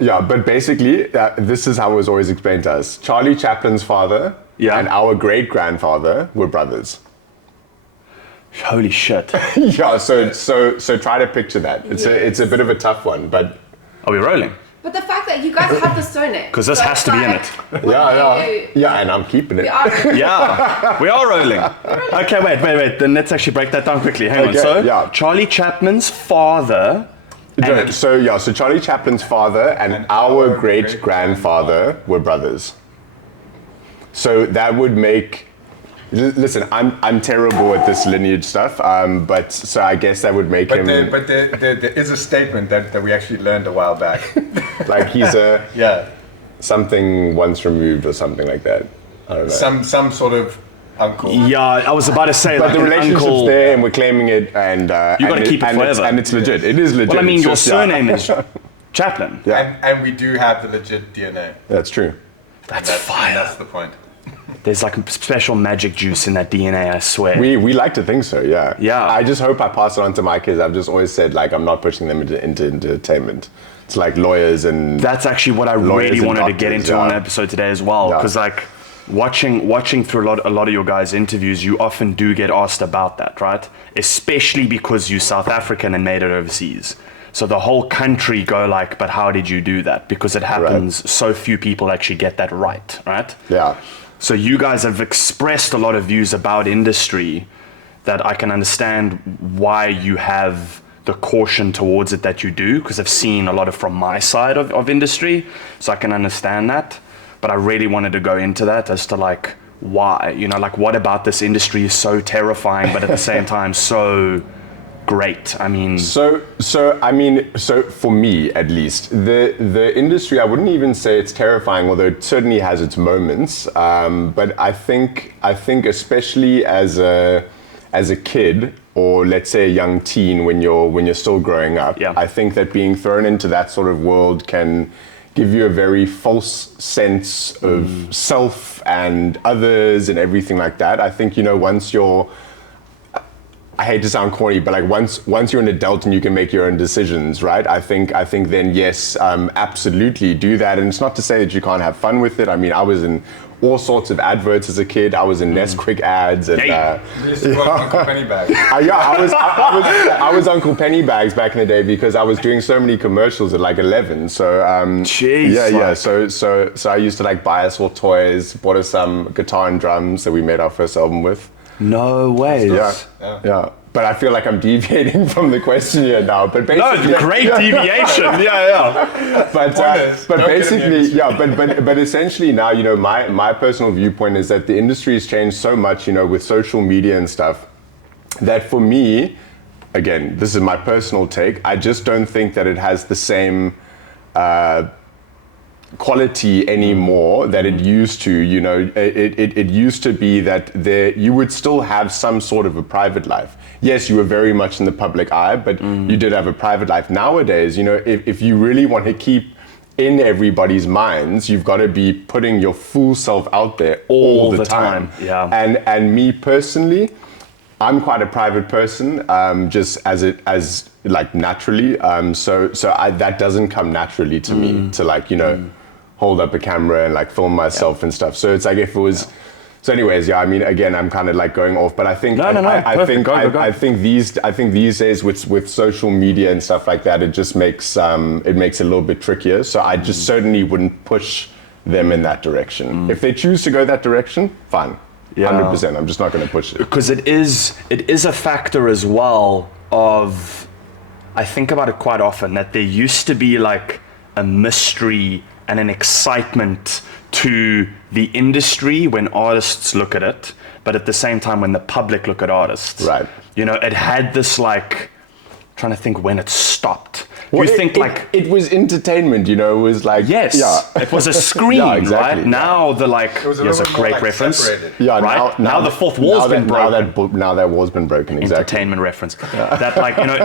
Yeah, but basically, this is how it was always explained to us. Charlie Chaplin's father and our great-grandfather were brothers. Holy shit. Yeah, so try to picture that. It's a bit of a tough one, but... Are we rolling? But the fact that you guys have the surname. Because this has to be in it. Yeah, and I'm keeping it. Yeah, we are rolling. Okay, wait. Then let's actually break that down quickly. Hang on. So, Charlie Chaplin's father... So Charlie Chaplin's father and our great-grandfather were brothers. So that would make... Listen, I'm terrible at this lineage stuff, but so I guess that would make him... But there is a statement that we actually learned a while back. Like he's a... something once removed or something like that. I don't know. Some sort of uncle. Yeah, I was about to say, but like the relationship's uncle, there, and we're claiming it, and you got to keep it forever. And it's legit. It is legit. Well, I mean, your surname is Chaplin. Yeah, and we do have the legit DNA. That's true. That's fire. That's the point. There's like a special magic juice in that DNA, I swear. We like to think so, yeah. Yeah. I just hope I pass it on to my kids. I've just always said, like, I'm not pushing them into entertainment. It's like lawyers and... That's actually what I really wanted to get into on the episode today as well. Because like watching through a lot of your guys' interviews, you often do get asked about that, right? Especially because you're South African and made it overseas. So the whole country go like, but how did you do that? Because it happens, so few people actually get that right? Yeah. So you guys have expressed a lot of views about industry that I can understand why you have the caution towards it that you do, because I've seen a lot from my side of industry, so I can understand that. But I really wanted to go into that as to like why, like what about this industry is so terrifying, but at the same time so great. I mean, so for me at least, the industry, I wouldn't even say it's terrifying, although it certainly has its moments. But I think especially as a kid, or let's say a young teen when you're still growing up, I think that being thrown into that sort of world can give you a very false sense of self and others and everything like that. I think, once you're, I hate to sound corny, but like once you're an adult and you can make your own decisions, right? I think then yes, absolutely do that. And it's not to say that you can't have fun with it. I mean, I was in all sorts of adverts as a kid. I was in Nesquik ads and You used to work Uncle Pennybags. I was Uncle Pennybags back in the day because I was doing so many commercials at like 11. So So I used to like buy us all toys, bought us some guitar and drums that we made our first album with. No way. Yeah. But I feel like I'm deviating from the question here now. But basically, great deviation. But basically, but essentially now, my personal viewpoint is that the industry has changed so much, with social media and stuff, that for me, again, this is my personal take, I just don't think that it has the same quality anymore that it used to. It used to be that you would still have some sort of a private life. Yes, you were very much in the public eye, but you did have a private life. Nowadays, if you really want to keep in everybody's minds, you've got to be putting your full self out there all the time. Yeah. And me personally, I'm quite a private person, just as naturally. So that doesn't come naturally to me to hold up a camera and like film myself and stuff. So it's like if it was. So anyways, I mean, again, I'm kind of like going off, but I think I think these days with social media and stuff like that, it just makes it a little bit trickier. So I just certainly wouldn't push them in that direction. If they choose to go that direction, fine. 100%. I'm just not going to push it. Because it is a factor as well of, I think about it quite often, that there used to be like a mystery and an excitement to the industry when artists look at it, but at the same time when the public look at artists. Right. It had this like, trying to think when it stopped. Well, it was entertainment, it was like... Yes, it was a screen, exactly, right? Now here's a great reference. Separated. Yeah, right? Now the fourth wall's been broken. Now that wall's been broken, exactly. Entertainment reference. That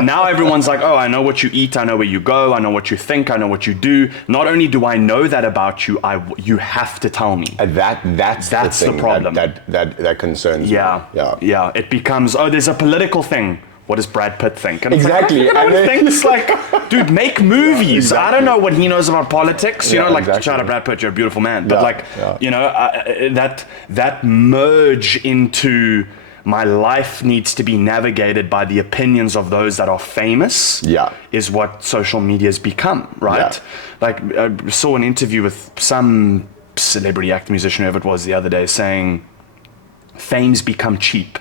now everyone's like, oh, I know what you eat, I know where you go, I know what you think, I know what you do. Not only do I know that about you, you have to tell me. That's the problem. That concerns me. Yeah. It becomes, there's a political thing. what does Brad Pitt think? And Exactly. It's like, no one thinks like, dude, make movies. Exactly. I don't know what he knows about politics. You know, like, exactly. shout out Brad Pitt, you're a beautiful man. But you know, that merge into my life needs to be navigated by the opinions of those that are famous is what social media has become, right? Like, I saw an interview with some celebrity actor, musician, whoever it was, the other day, saying fame's become cheap.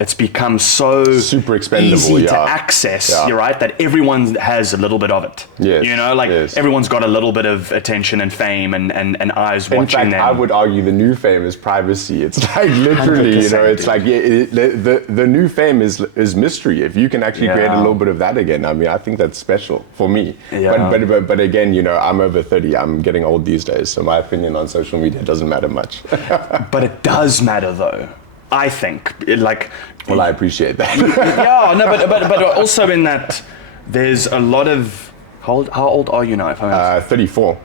It's become so super expendable, easy to access, you're right, that everyone has a little bit of it. Yes. You know, like everyone's got a little bit of attention and fame and eyes watching them. In fact, I would argue the new fame is privacy. It's like literally, you know, it's like the new fame is mystery. If you can actually create a little bit of that again, I mean, I think that's special for me. Yeah. But again, you know, I'm over 30. I'm getting old these days, so my opinion on social media doesn't matter much. But it does matter, though. I think, like... Well, I appreciate that. Yeah, no, but also in that there's a lot of... How old are you now, if I'm 34.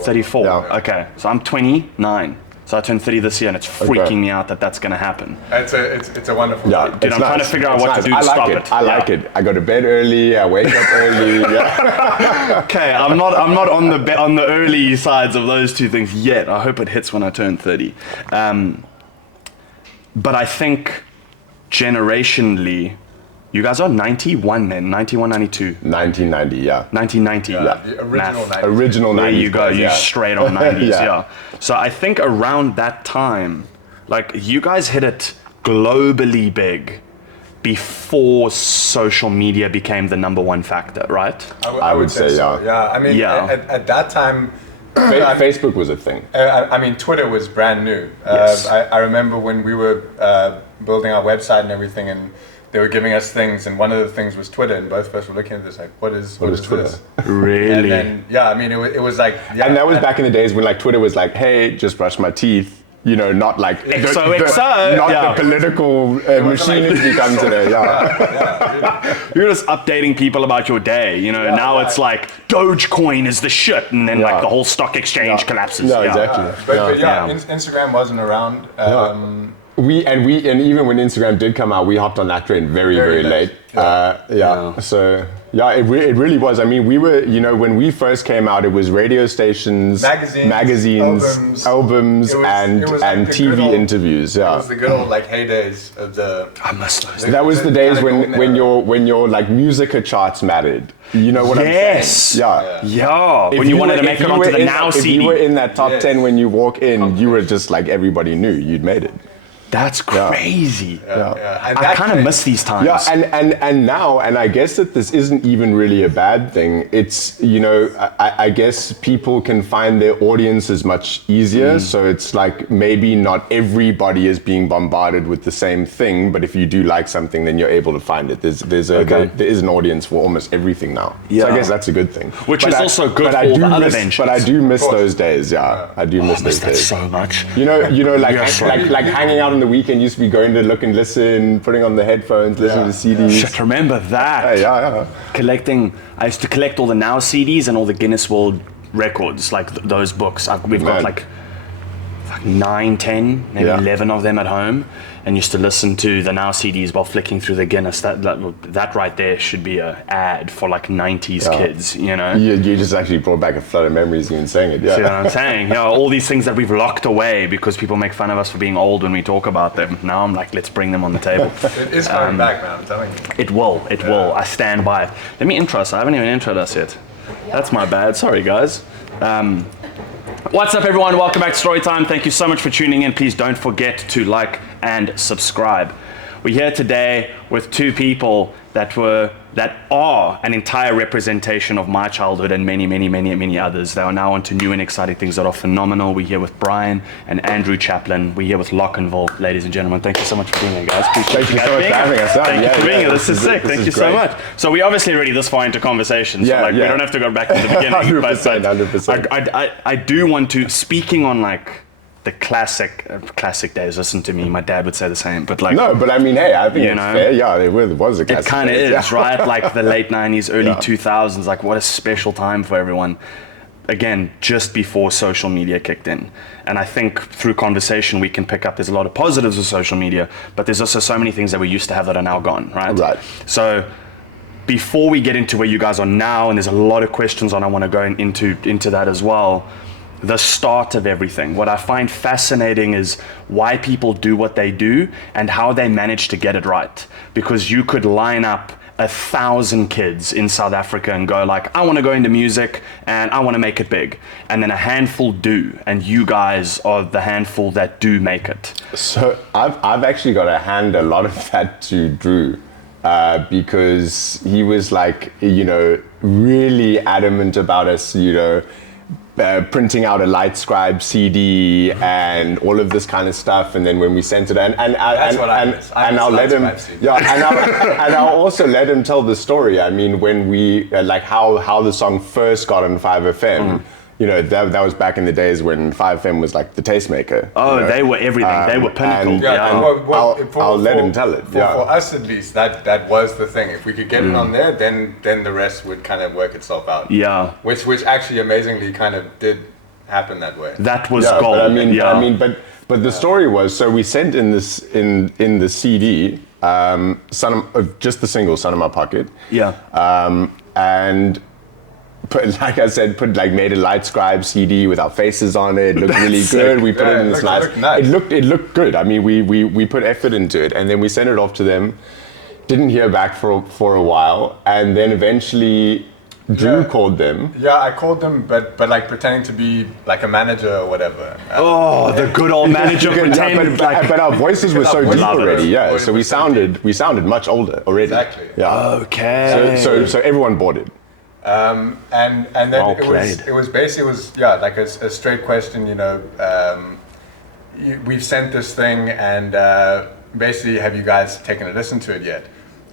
34, Yeah. Okay. So I'm 29. So I turned 30 this year, and it's freaking me out that that's going to happen. It's a wonderful thing. Dude, I'm trying to figure out what to do to stop it. I like it. I go to bed early. I wake up early. Okay, I'm not on the early sides of those two things yet. I hope it hits when I turn 30. But I think generationally, you guys are 91 then, 91, 92. 1990, yeah. 1990, The original 90s. Original 90s. There you go, you straight on 90s, Yeah. So I think around that time, like, you guys hit it globally big before social media became the number one factor, right? I would say so. Yeah, I mean, at that time, Facebook was a thing. I mean, Twitter was brand new. Yes. I remember when we were building our website and everything, and they were giving us things, and one of the things was Twitter, and both of us were looking at this like, what is Twitter? This? Really? And then, I mean, it was like... Yeah, and that was back in the days when like Twitter was like, hey, just brush my teeth. You know, not like XOXO. not the political machine it's become today. You're just updating people about your day. You know, now it's like Dogecoin is the shit, and then like the whole stock exchange collapses. No, exactly. But Instagram wasn't around. We even when Instagram did come out, we hopped on that train very late. So it really was. I mean, we were, you know, when we first came out, it was radio stations, magazines, albums, and TV interviews. It was the good old like heydays of the. I miss those. That was the days when your like musica charts mattered. You know what I'm saying? Yeah. When you wanted to make it onto the Now CD. If you were in that top 10 when you walk in, you were just like everybody knew you'd made it. That's crazy. And I kind of miss these times. Yeah, and now, and I guess that this isn't even really a bad thing. It's, you know, I guess people can find their audiences much easier. So it's like maybe not everybody is being bombarded with the same thing, but if you do like something, then you're able to find it. There is an audience for almost everything now. So I guess that's a good thing. Which is also good for all the other ventures. But I do miss those days. I do miss those days so much. You know, like hanging out on the weekend used to be going to look and listen, putting on the headphones, listening to CDs. Shit, remember that? Collecting. I used to collect all the Now CDs and all the Guinness World Records, like those books. We've got like 9, 10, maybe 11 of them at home, and used to listen to the Now CDs while flicking through the Guinness. That right there should be an ad for like 90s kids, you know? You just actually brought back a flood of memories even saying it, See what I'm saying? You know, all these things that we've locked away because people make fun of us for being old when we talk about them. Now I'm like, let's bring them on the table. It is coming back, man, I'm telling you. It will. I stand by it. Let me intro us. I haven't even introed us yet. That's my bad. Sorry, guys. What's up, everyone? Welcome back to StoryTime. Thank you so much for tuning in. Please don't forget to like and subscribe. We're here today with two people that are an entire representation of my childhood and many others. They are now onto new and exciting things that are phenomenal. We're here with Brian and Andrew Chaplin. We're here with Locnville, ladies and gentlemen. Thank you so much for being here, guys. Thank you so much for having us. Thank you for being here. This is sick. Thank you so much. So we're obviously already this far into conversation, so we don't have to go back to the beginning. 100%. I do want to, speaking on like the classic days. Listen to me, my dad would say the same. But like, no, but I mean, hey, I think it's fair. Yeah, it was a classic. It kind of is, right? Like the late '90s, early 2000s. Like, what a special time for everyone. again, just before social media kicked in. And I think through conversation we can pick up there's a lot of positives of social media, but there's also so many things that we used to have that are now gone, right? Right. So before we get into where you guys are now, and there's a lot of questions on, I want to go into that as well, the start of everything. What I find fascinating is why people do what they do and how they manage to get it right. Because you could line up 1,000 kids in South Africa and go like, I want to go into music and I want to make it big. And then a handful do, and you guys are the handful that do make it. So I've actually got to hand a lot of that to Drew. Because he was like, really adamant about us, printing out a Lightscribe CD and all of this kind of stuff. And then when we sent it, and I'll let him, and I'll also let him tell the story. I mean, when we like how the song first got on 5FM. That was back in the days when 5FM was like the tastemaker. Oh, they were everything. They were pinnacle. I'll let him tell it. For us at least, that was the thing. If we could get it on there, then the rest would kind of work itself out. Yeah. Which actually amazingly kind of did happen that way. That was gold. But the story was, so we sent in the CD, just the single "Son of My Pocket." Yeah. And like I said, made a Lightscribe CD with our faces on it. Looked really good. We put it in this nice. It looked good. I mean, we put effort into it, and then we sent it off to them. Didn't hear back for a while, and then eventually Drew called them. Yeah, I called them, but like pretending to be like a manager or whatever. The good old manager pretending. But our voices were so deep already. Yeah, so we sounded much older already. Exactly. Yeah. Okay. So everyone bought it. And then well it was basically like a straight question, we've sent this thing and basically have you guys taken a listen to it yet?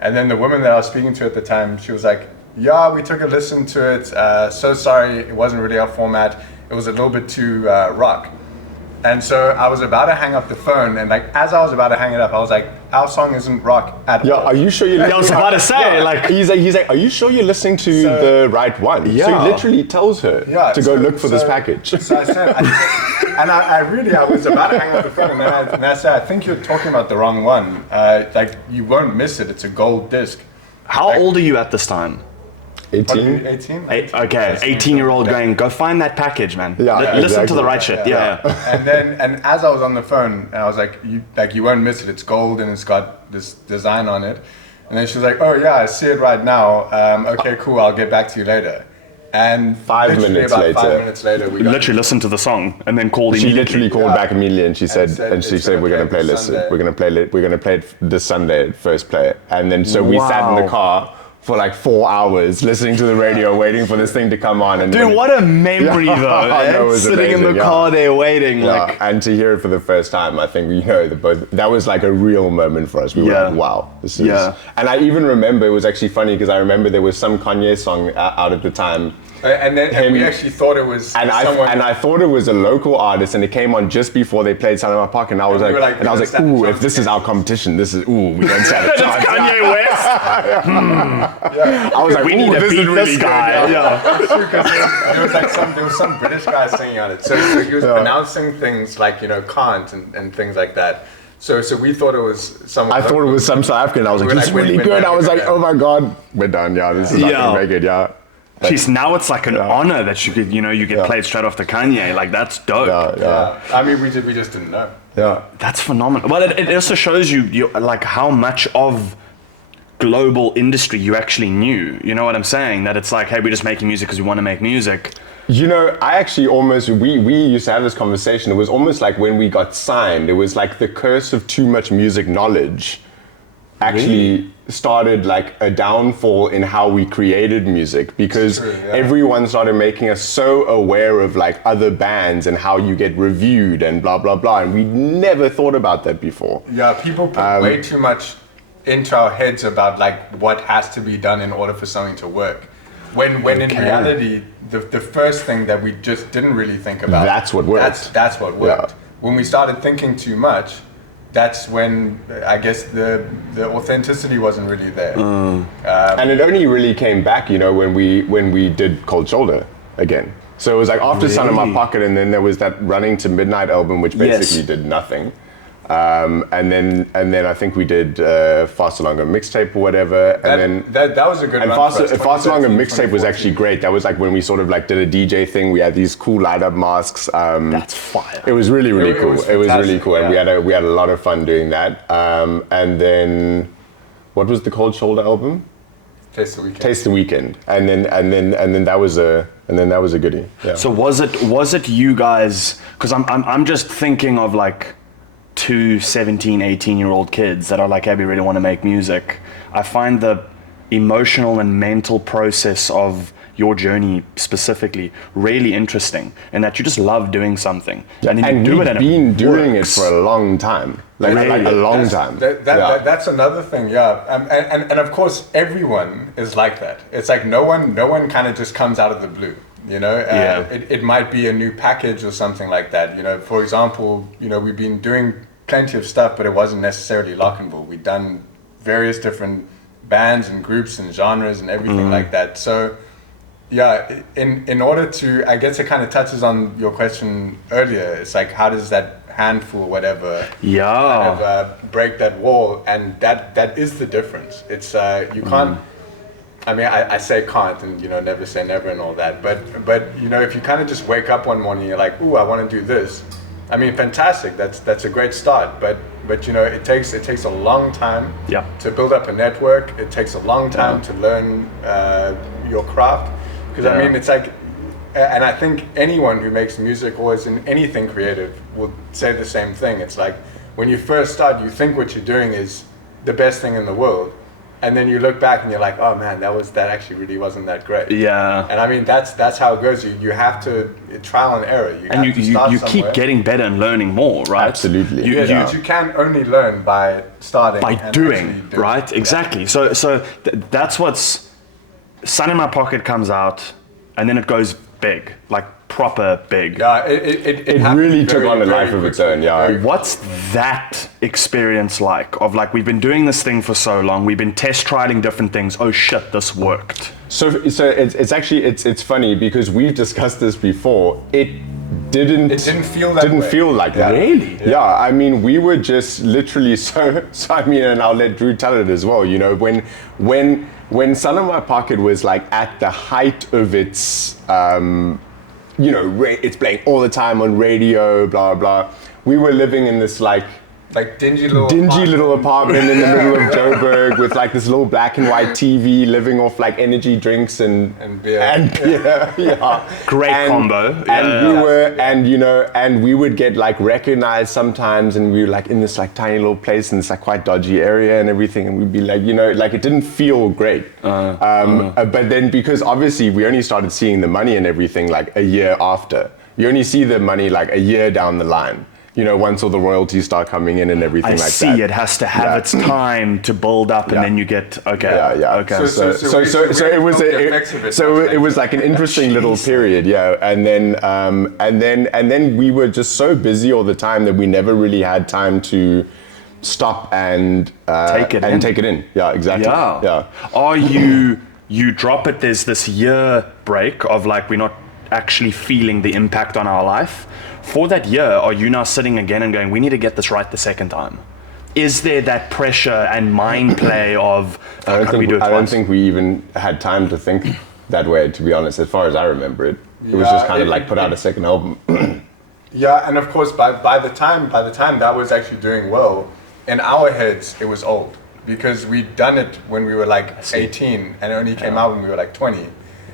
And then the woman that I was speaking to at the time, she was like, yeah, we took a listen to it, so sorry, it wasn't really our format, it was a little bit too rock. And so I was about to hang up the phone, and like as I was about to hang it up, I was like, our song isn't rock at all. Yeah, are you sure you're I was about to say, he's like, are you sure you're listening to the right one? Yeah. So he literally tells her to go look for this package. So I said, I was about to hang up the phone, and I said, I think you're talking about the wrong one. Like you won't miss it. It's a gold disc. How old are you at this time? 18? 18? Okay, 18-year-old going, go find that package, man. Yeah, Listen exactly. to the right shit. Yeah. And as I was on the phone, and I was like, you won't miss it. It's gold and it's got this design on it. And then she was like, oh yeah, I see it right now. Okay, cool. I'll get back to you later. And 5 minutes about later. 5 minutes later, we Literally listened to the song and then called She immediately. literally called back immediately, and she said, we're gonna play this. Sunday. We're gonna play it this Sunday, first play it. And then so we sat in the car for like 4 hours listening to the radio, waiting for this thing to come on. And Dude, what a memory though! I know, it was sitting in the amazing, car there waiting, like. And to hear it for the first time, I think that was like a real moment for us. We were like, wow, this is. Yeah. And I even remember, it was actually funny because I remember there was some Kanye song out at the time. And we actually thought it was I thought it was a local artist, and it came on just before they played Son of My Pocket, and I was like, ooh, if this is our competition, we don't stand a chance. Kanye West. I was like, we need to this beat is really this good. guy. Yeah. there was some British guy singing on it. So he was pronouncing things like can't and things like that. So we thought it was some. I thought it was some South African. I was like, this is really good. I was like, oh my god, we're done. Yeah, this is not gonna make it. Yeah. Jeez, now it's like an honor that you could, you get played straight off to Kanye. Like, that's dope. Yeah. I mean, we just didn't know. Yeah. That's phenomenal. Well, it also shows you like how much of global industry you actually knew. You know what I'm saying? That it's like, hey, we're just making music because we want to make music. I actually we used to have this conversation. It was almost like when we got signed, it was like the curse of too much music knowledge actually started like a downfall in how we created music, because everyone started making us so aware of like other bands and how you get reviewed and blah blah blah, and we never thought about that before. Yeah, people put way too much into our heads about like what has to be done in order for something to work. When in reality, the first thing that we just didn't really think about. That's what worked. That's what worked. Yeah. When we started thinking too much, that's when I guess the authenticity wasn't really there. And it only really came back, when we did Cold Shoulder again. So it was like after Sun in My Really? Pocket, and then there was that Running to Midnight album, which basically Yes. did nothing. And then I think we did Faster Longer mixtape or whatever, and then that was a good and run for us. Faster Longer 2013, mixtape was actually 2014. great. That was like when we sort of like did a DJ thing. We had these cool light up masks. That's fire. It was really It cool. was It was really fantastic, cool, and yeah. we had a lot of fun doing that. And then what was the Cold Shoulder album? Taste the Weekend. Taste the Weekend, and then that was a goodie. Yeah. So was it you guys, because I'm just thinking of like two 17, 18-year-old kids that are like, hey, we really want to make music. I find the emotional and mental process of your journey specifically really interesting, and that you just love doing something, and then and you do we've it and been doing it works. for a long time, like a long time. That's another thing, yeah. And of course, everyone is like that. It's like no one kind of just comes out of the blue. You know, Yeah. it might be a new package or something like that. You know, for example, you know, we've been doing plenty of stuff, but it wasn't necessarily Locnville. We've done various different bands and groups and genres and everything like that. So, yeah, in order to, I guess it kind of touches on your question earlier. It's like, how does that handful, whatever, Yeah. kind of, break that wall? And that is the difference. It's you can't. I mean, I say can't, and you know, never say never and all that. But you know, if you kind of just wake up one morning, you're like, ooh, I want to do this. I mean, fantastic. That's a great start. But you know, it takes a long time Yeah. to build up a network. It takes a long time to learn your craft. Because I Yeah. mean, it's like, and I think anyone who makes music or is in anything creative will say the same thing. It's like when you first start, you think what you're doing is the best thing in the world. And then you look back and you're like, oh man, that actually really wasn't that great. Yeah. And I mean, that's how it goes. You have to trial and error. You And have to start you keep somewhere. getting better and learning more, right? Absolutely. You, Yeah, you, but you can only learn by starting. by and doing, actually doing. right? Exactly. So that's what's Sun in My Pocket comes out, and then it goes big, like proper big. Yeah, it It happened really took very, on a very life of its quickly. own. Yeah. What's that experience like? Of like, we've been doing this thing for so long, we've been test trialing different things. Oh shit, this worked. So it's actually it's funny because we've discussed this before. It didn't feel that way. feel like that. Really? Yeah. I mean, we were just literally so I mean, and I'll let Drew tell it as well. You know, when Sun in My Pocket was like at the height of its you know, it's playing all the time on radio, blah blah. We were living in this like dingy little apartment in the middle of Joburg with like this little black and white TV, living off like energy drinks and beer. yeah. Great combo. And we would get like recognized sometimes, and we were like in this like tiny little place in this like quite dodgy area and everything, and we'd be like, you know, like it didn't feel great. But then because obviously we only started seeing the money and everything like a year after. You only see the money like a year down the line. You know, once all the royalties start coming in and everything I like see. that. It has to have its time to build up, and Yeah. then you get okay. Yeah. Okay. So we it was felt the effects of it. it was like an interesting little period, yeah. And then we were just so busy all the time that we never really had time to stop and Take it in. take it in. Yeah, exactly. Yeah. Are you drop it? There's this year break of like we're not actually feeling the impact on our life. For that year, are you now sitting again and going, we need to get this right the second time? Is there that pressure and mind play of, I can we do it don't twice? think we even had time to think that way, to be honest, as far as I remember it. It was Yeah, just kind of like put out a second album. Yeah, and of course, by the time that was actually doing well, in our heads it was old because we'd done it when we were like 18, and it only came out when we were like 20.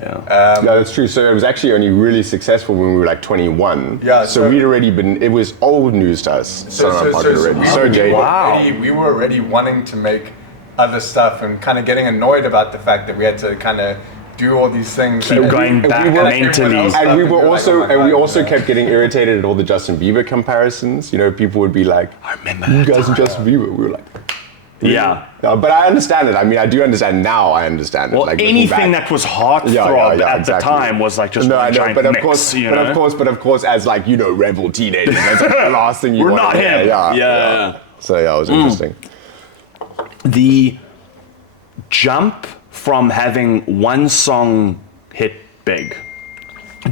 Yeah. Yeah, that's true. So it was actually only really successful when we were like 21. Yeah, So so- we'd already been, it was old news to us. Sun in My Pocket already. we So were jaded. already- we were already wanting to make other stuff and kind of getting annoyed about the fact that we had to kind of do all these things. Keep and- going and back we were- mentally. And we were Like, also, oh my and we God, also yeah. kept getting irritated at all the Justin Bieber comparisons. You know, people would be like, I remember "You that guys and Justin Bieber." We were like, Yeah. no, but I understand it. I mean, I do understand now. I understand it. Well, like, looking anything back. that was heartthrob at exactly. the time was like just no, one I know, giant but of mix, course, you but know? of course, as like you know, rebel teenagers, that's like the last thing you We're want. not him. Yeah. So yeah, it was interesting. The jump from having one song hit big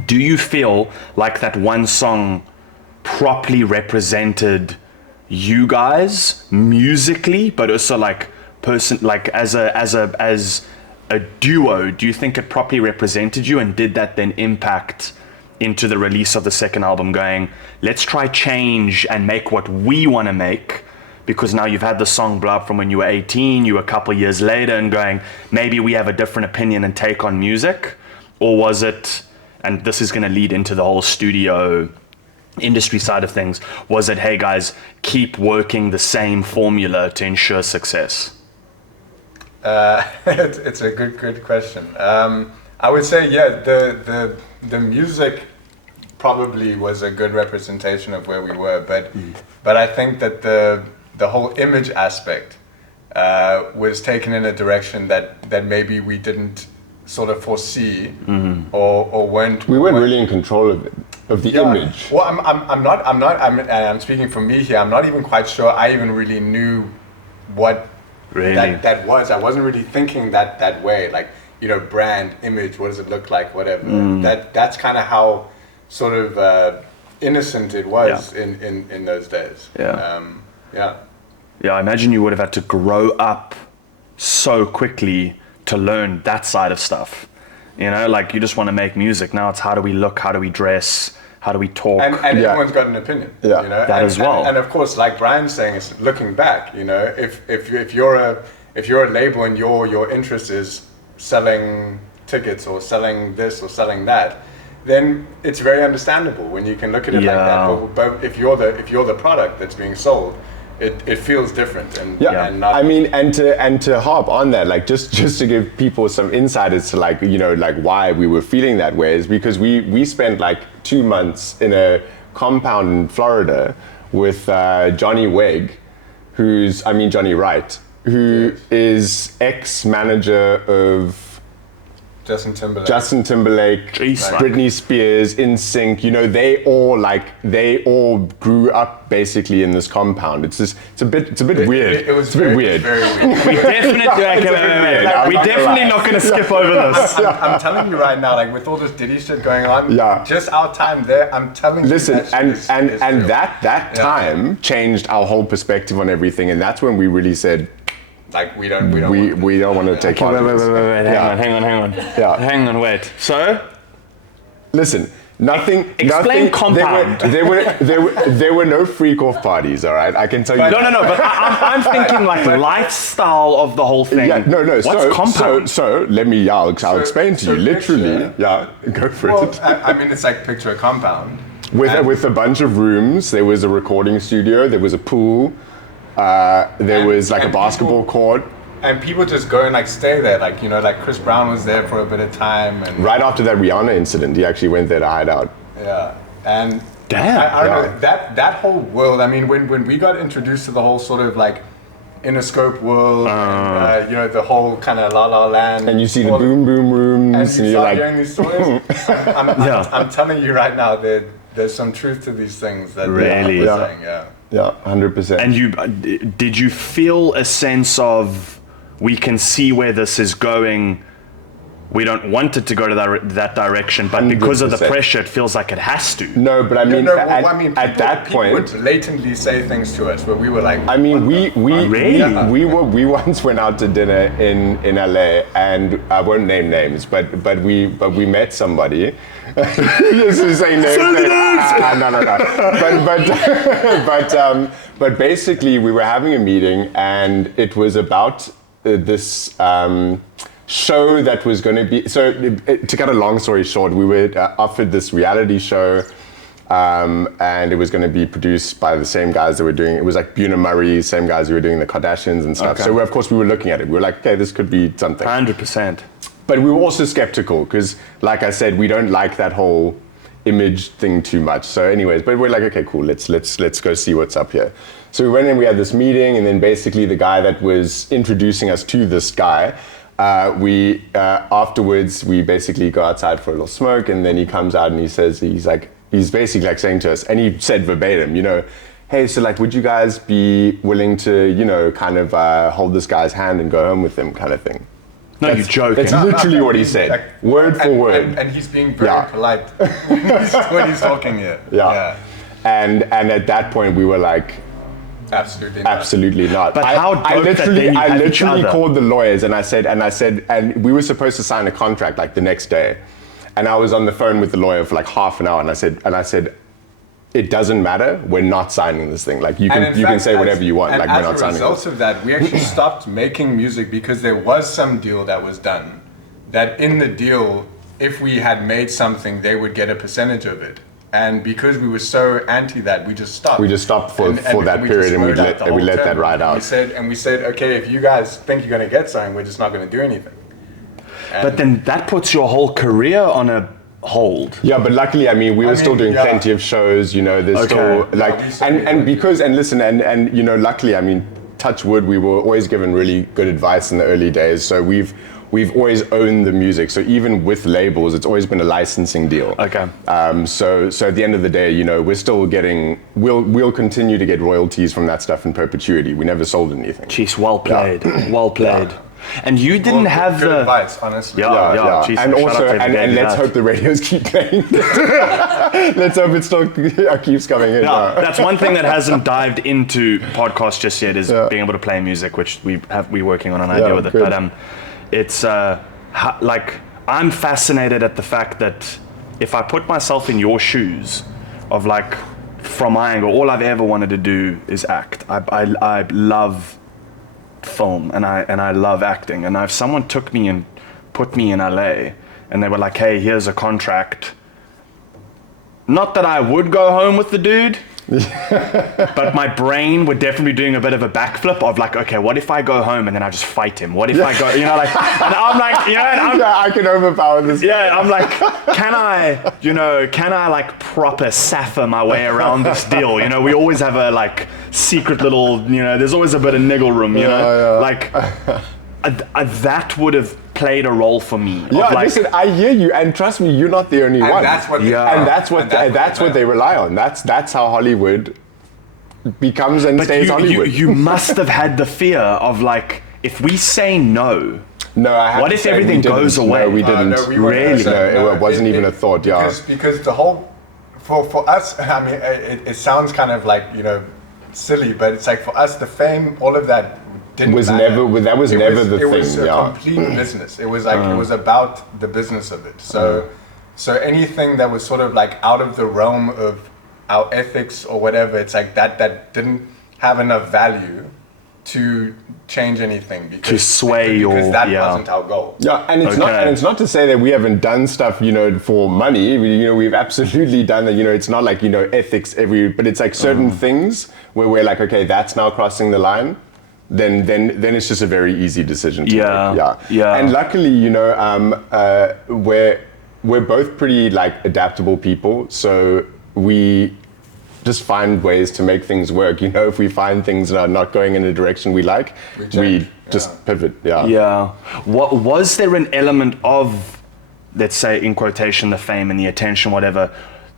do you feel like that one song properly represented you guys musically, but also like as a duo? Do you think it properly represented you, and did that then impact into the release of the second album, going, let's try change and make what we want to make? Because now you've had the song blow up from when you were 18, you were a couple of years later, and going, maybe we have a different opinion and take on music? Or was it, and this is going to lead into the whole studio industry side of things, was it, hey guys, keep working the same formula to ensure success? It's a good question. I would say, yeah, the music probably was a good representation of where we were, but I think that the whole image aspect was taken in a direction that maybe we didn't sort of foresee, or weren't. We weren't really in control of the image. Well, I'm speaking for me here. I'm not even quite sure I even really knew what that was. I wasn't really thinking that way. Like, you know, brand, image, what does it look like, whatever. That's kind of how sort of innocent it was in those days. Yeah, I imagine you would have had to grow up so quickly to learn that side of stuff. You know, like, you just want to make music. Now it's how do we look, how do we dress, how do we talk? And everyone's got an opinion. Yeah, you know? That as well. And of course, like Brian's saying, it's looking back. You know, if you're a label and your interest is selling tickets or selling this or selling that, then it's very understandable when you can look at it like that. But if you're the product that's being sold, it feels different. And not, I mean, and to harp on that, like just to give people some insight as to, like, you know, like why we were feeling that way, is because we spent like 2 months in a compound in Florida with Johnny Wegg, Johnny Wright, who is ex-manager of Justin Timberlake, Britney Spears, NSYNC. You know, they all grew up basically in this compound. It's a bit weird. It's a bit weird. Very weird. We definitely definitely not going to skip over this. I'm telling you right now, like, with all this Diddy shit going on, just our time there, I'm telling you. Listen, that time changed our whole perspective on everything, and that's when we really said, like, we don't want to take part in this. Hang on, wait. So, listen, nothing. Explain compound. There were no freak off parties. All right, I can tell you. No. But I'm thinking like lifestyle of the whole thing. Yeah, no. What's compound? So let me. I'll explain to you. Literally, go for it. I mean, it's like, picture a compound with a bunch of rooms. There was a recording studio. There was a pool. There was like a basketball court. And people just go and like stay there. Like, you know, like Chris Brown was there for a bit of time. And right after that Rihanna incident, he actually went there to hide out. Yeah. And damn. I don't know, that whole world, I mean, when we got introduced to the whole sort of like Interscope world, and, you know, the whole kind of La La Land. And you see the boom boom rooms. And you start hearing these stories. I'm telling you right now, there's some truth to these things that really they're saying, Yeah, 100%. And did you feel a sense of, we can see where this is going, we don't want it to go to that direction, but 100%. Because of the pressure, it feels like it has to? No, but I mean, at that people point, would blatantly say things to us where we were like, I mean, we once went out to dinner in LA, and I won't name names, but we met somebody. This is saying names. No. But basically, we were having a meeting, and it was about this show that was going to be. So, to cut a long story short, we were offered this reality show, and it was going to be produced by the same guys that were doing. It was like Buna Murray, same guys who were doing the Kardashians and stuff. Okay. So, of course, we were looking at it. We were like, okay, this could be something. 100%. But we were also skeptical because, like I said, we don't like that whole image thing too much. So anyways, but we're like, okay, cool, let's go see what's up here. So we went in, we had this meeting, and then basically the guy that was introducing us to this guy, afterwards we basically go outside for a little smoke, and then he comes out and he says, he's basically like saying to us, and he said verbatim, you know, hey, so like, would you guys be willing to, you know, kind of hold this guy's hand and go home with him, kind of thing? No, you're joking. That's literally what he said, Like, word for word. And he's being very Yeah. polite when he's talking here. Yeah. And at that point we were like, Absolutely not. absolutely not. But how dope that then you I had each literally other. called the lawyers and I said, and we were supposed to sign a contract like the next day. And I was on the phone with the lawyer for like half an hour and I said, it doesn't matter, we're not signing this thing. Like you can say whatever you want, like we're not signing as a result this. of that, we actually stopped making music because there was some deal that was done. That in the deal, if we had made something, they would get a percentage of it. And because we were so anti that, we just stopped. We just stopped for that we period just and we wrote out the whole let that term. ride out. We said, okay, if you guys think you're going to get something, we're just not going to do anything. But then that puts your whole career on a hold. Yeah, but luckily, I mean, we were still doing plenty of shows, you know, there's Okay. still Yeah, like, we certainly and did. because, and listen, and you know, luckily, I mean, touch wood, we were always given really good advice in the early days. So we've always owned the music. So even with labels, it's always been a licensing deal. Okay. So at the end of the day, you know, we're still getting, we'll continue to get royalties from that stuff in perpetuity. We never sold anything. Jeez, well played. Well played. And you didn't have good the advice, honestly. Yeah. Jeez, And shout also, out to everybody and let's that. hope the radios keep playing. Let's hope it still keeps coming in. Yeah, that's one thing that hasn't dived into podcasts just yet is Yeah. being able to play music, which we're working on an idea with it. good. But it's like I'm fascinated at the fact that if I put myself in your shoes, of like from my angle, all I've ever wanted to do is act. I love film and I love acting. And if someone took me and put me in LA and they were like, hey, here's a contract. Not that I would go home with the dude, but my brain would definitely be doing a bit of a backflip of like, okay, what if I go home and then I just fight him? What if I go, you know, like, and I'm like, you know, and I'm, I can overpower this. yeah, I'm like, can I like proper Sappho my way around this deal? You know, we always have a like secret little, you know, there's always a bit of niggle room, you know, like that would have played a role for me. Yeah, of like, listen, I hear you, and trust me, you're not the only And one. that's what and that's what they rely on. That's how Hollywood becomes and but stays Hollywood. you must have had the fear of like, if we say no, No, I have What to if say everything we didn't. goes away? No, we didn't. No, we weren't Really? gonna say No, it wasn't even a thought, yeah. Because the whole, for us, I mean, it sounds kind of like, you know, silly, but it's like for us, the fame, all of that didn't Was matter. never- that was never the It was thing, a yeah. complete business. It was like, it was about the business of it. So anything that was sort of like out of the realm of our ethics or whatever, it's like that didn't have enough value to change anything because sway because your- that yeah. wasn't our goal. Yeah, and it's Okay. not to say that we haven't done stuff, you know, for money. You know, we've absolutely done that. You know, it's not like, you know, ethics but it's like certain things where we're like, okay, that's now crossing the line. Then it's just a very easy decision to Yeah, make. yeah. And luckily, you know, we're both pretty like adaptable people, so we just find ways to make things work. You know, if we find things that are not going in a direction we like, We we change, just yeah. pivot. Yeah. yeah. What was there an element of, let's say in quotation, the fame and the attention, whatever?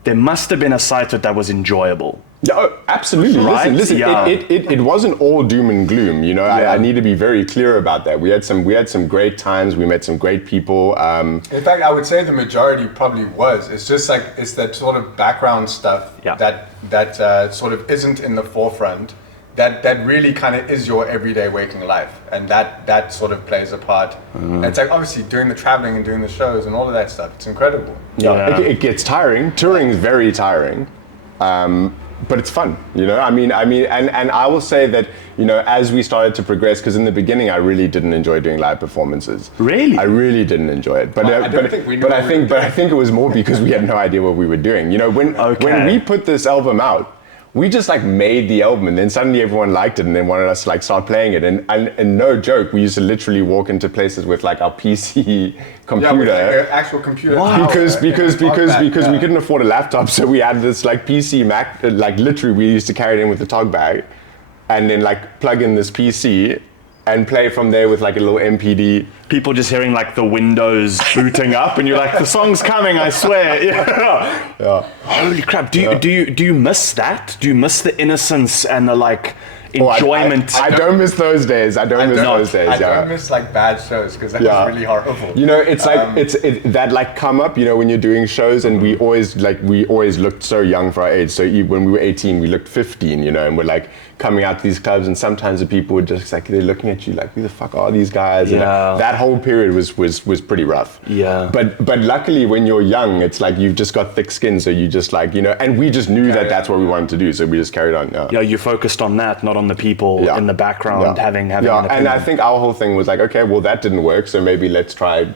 There must have been a side to it that was enjoyable. Yeah, oh, absolutely. Right? Listen. Yeah. It wasn't all doom and gloom. You know, Yeah. I need to be very clear about that. We had some great times. We met some great people. In fact, I would say the majority probably was. It's just like it's that sort of background stuff Yeah. that sort of isn't in the forefront. That really kind of is your everyday waking life, and that sort of plays a part. And it's like obviously doing the traveling and doing the shows and all of that stuff. It's incredible. Yeah. It gets tiring. Touring is very tiring. But it's fun, you know. I mean, and I will say that, you know, as we started to progress, because in the beginning I really didn't enjoy doing live performances. Really? I really didn't enjoy it. But I don't think we knew but what I we think were but I think it was more because we had no idea what we were doing. You know, when we put this album out, we just like made the album, and then suddenly everyone liked it, and then wanted us to like start playing it. And no joke, we used to literally walk into places with like our PC computer. Yeah, with like an actual computer. tower Because and talk back, we yeah. couldn't afford a laptop, so we had this like PC Mac, like literally we used to carry it in with the tog bag, and then like plug in this PC and play from there with like a little MPD. People just hearing like the windows booting up, and you're like, the song's coming, I swear. Yeah. Holy crap! Do you miss that? Do you miss the innocence and the like enjoyment. I don't miss those days. I don't miss those days. I don't miss like bad shows because that was really horrible. You know, it's like that like come up. You know, when you're doing shows, and we always looked so young for our age. So when we were 18, we looked 15. You know, and we're like coming out to these clubs, and sometimes the people would just like they're looking at you like, who the fuck are these guys? And that whole period was pretty rough. Yeah. But luckily, when you're young, it's like you've just got thick skin, so you just like, you know, and we just knew that's what we wanted to do, so we just carried on. Yeah, you focused on that, not on the people in the background having an opinion. And I think our whole thing was like, okay, well that didn't work, so maybe let's try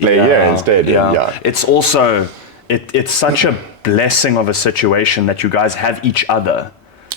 play here instead. Yeah. It's also it's such a blessing of a situation that you guys have each other.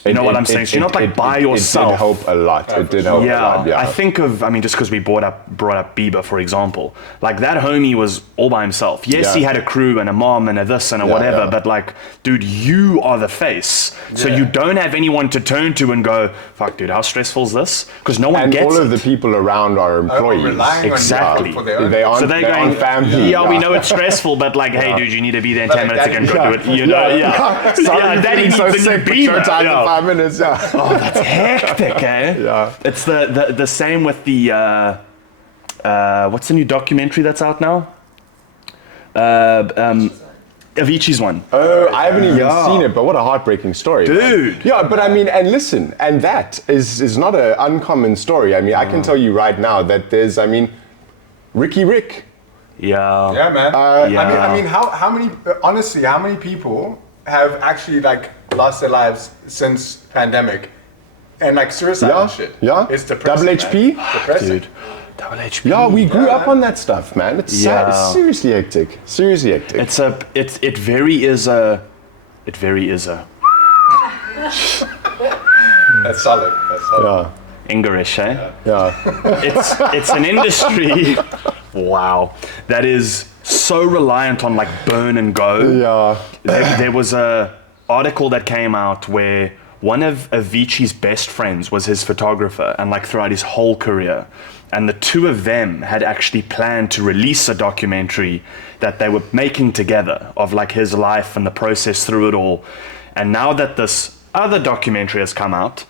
You know what I'm saying? So you're not like by yourself. It did help a lot. It did help a lot. Yeah. I think of, I mean, just because we brought up Bieber, for example, like that homie was all by himself. Yes, he had a crew and a mom and a this and a whatever, but like, dude, you are the face. So you don't have anyone to turn to and go, fuck, dude, how stressful is this? Because no one gets it. And all of the people around are employees. Exactly. For their own they aren't, so they're going, family. Yeah, we know it's stressful, but like, hey, dude, you need to be there in 10 minutes again, go do it. You know, Sorry, daddy so needs a sick, new Bieber. showtime in 5 minutes, Oh, that's hectic, eh? Yeah. It's the same with the what's the new documentary that's out now? Avicii's one. Oh, I haven't even seen it, but what a heartbreaking story, dude. Man. Yeah, but I mean, and listen, and that is not an uncommon story. I mean, I can tell you right now that there's, I mean, Rick. Yeah. Yeah, man. I mean, how many? Honestly, how many people have actually like lost their lives since pandemic, and like suicide and shit? Yeah. It's depressing. Double HP. Depressing. Dude. Double HP. Yeah, we grew up on that stuff, man. It's sad. It's seriously hectic. Seriously hectic. It very is a. That's solid. Yeah. English, eh? Yeah. It's an industry. Wow, that is so reliant on like burn and go. Yeah. There was a article that came out where one of Avicii's best friends was his photographer, and like throughout his whole career, and the two of them had actually planned to release a documentary that they were making together of like his life and the process through it all. And now that this other documentary has come out,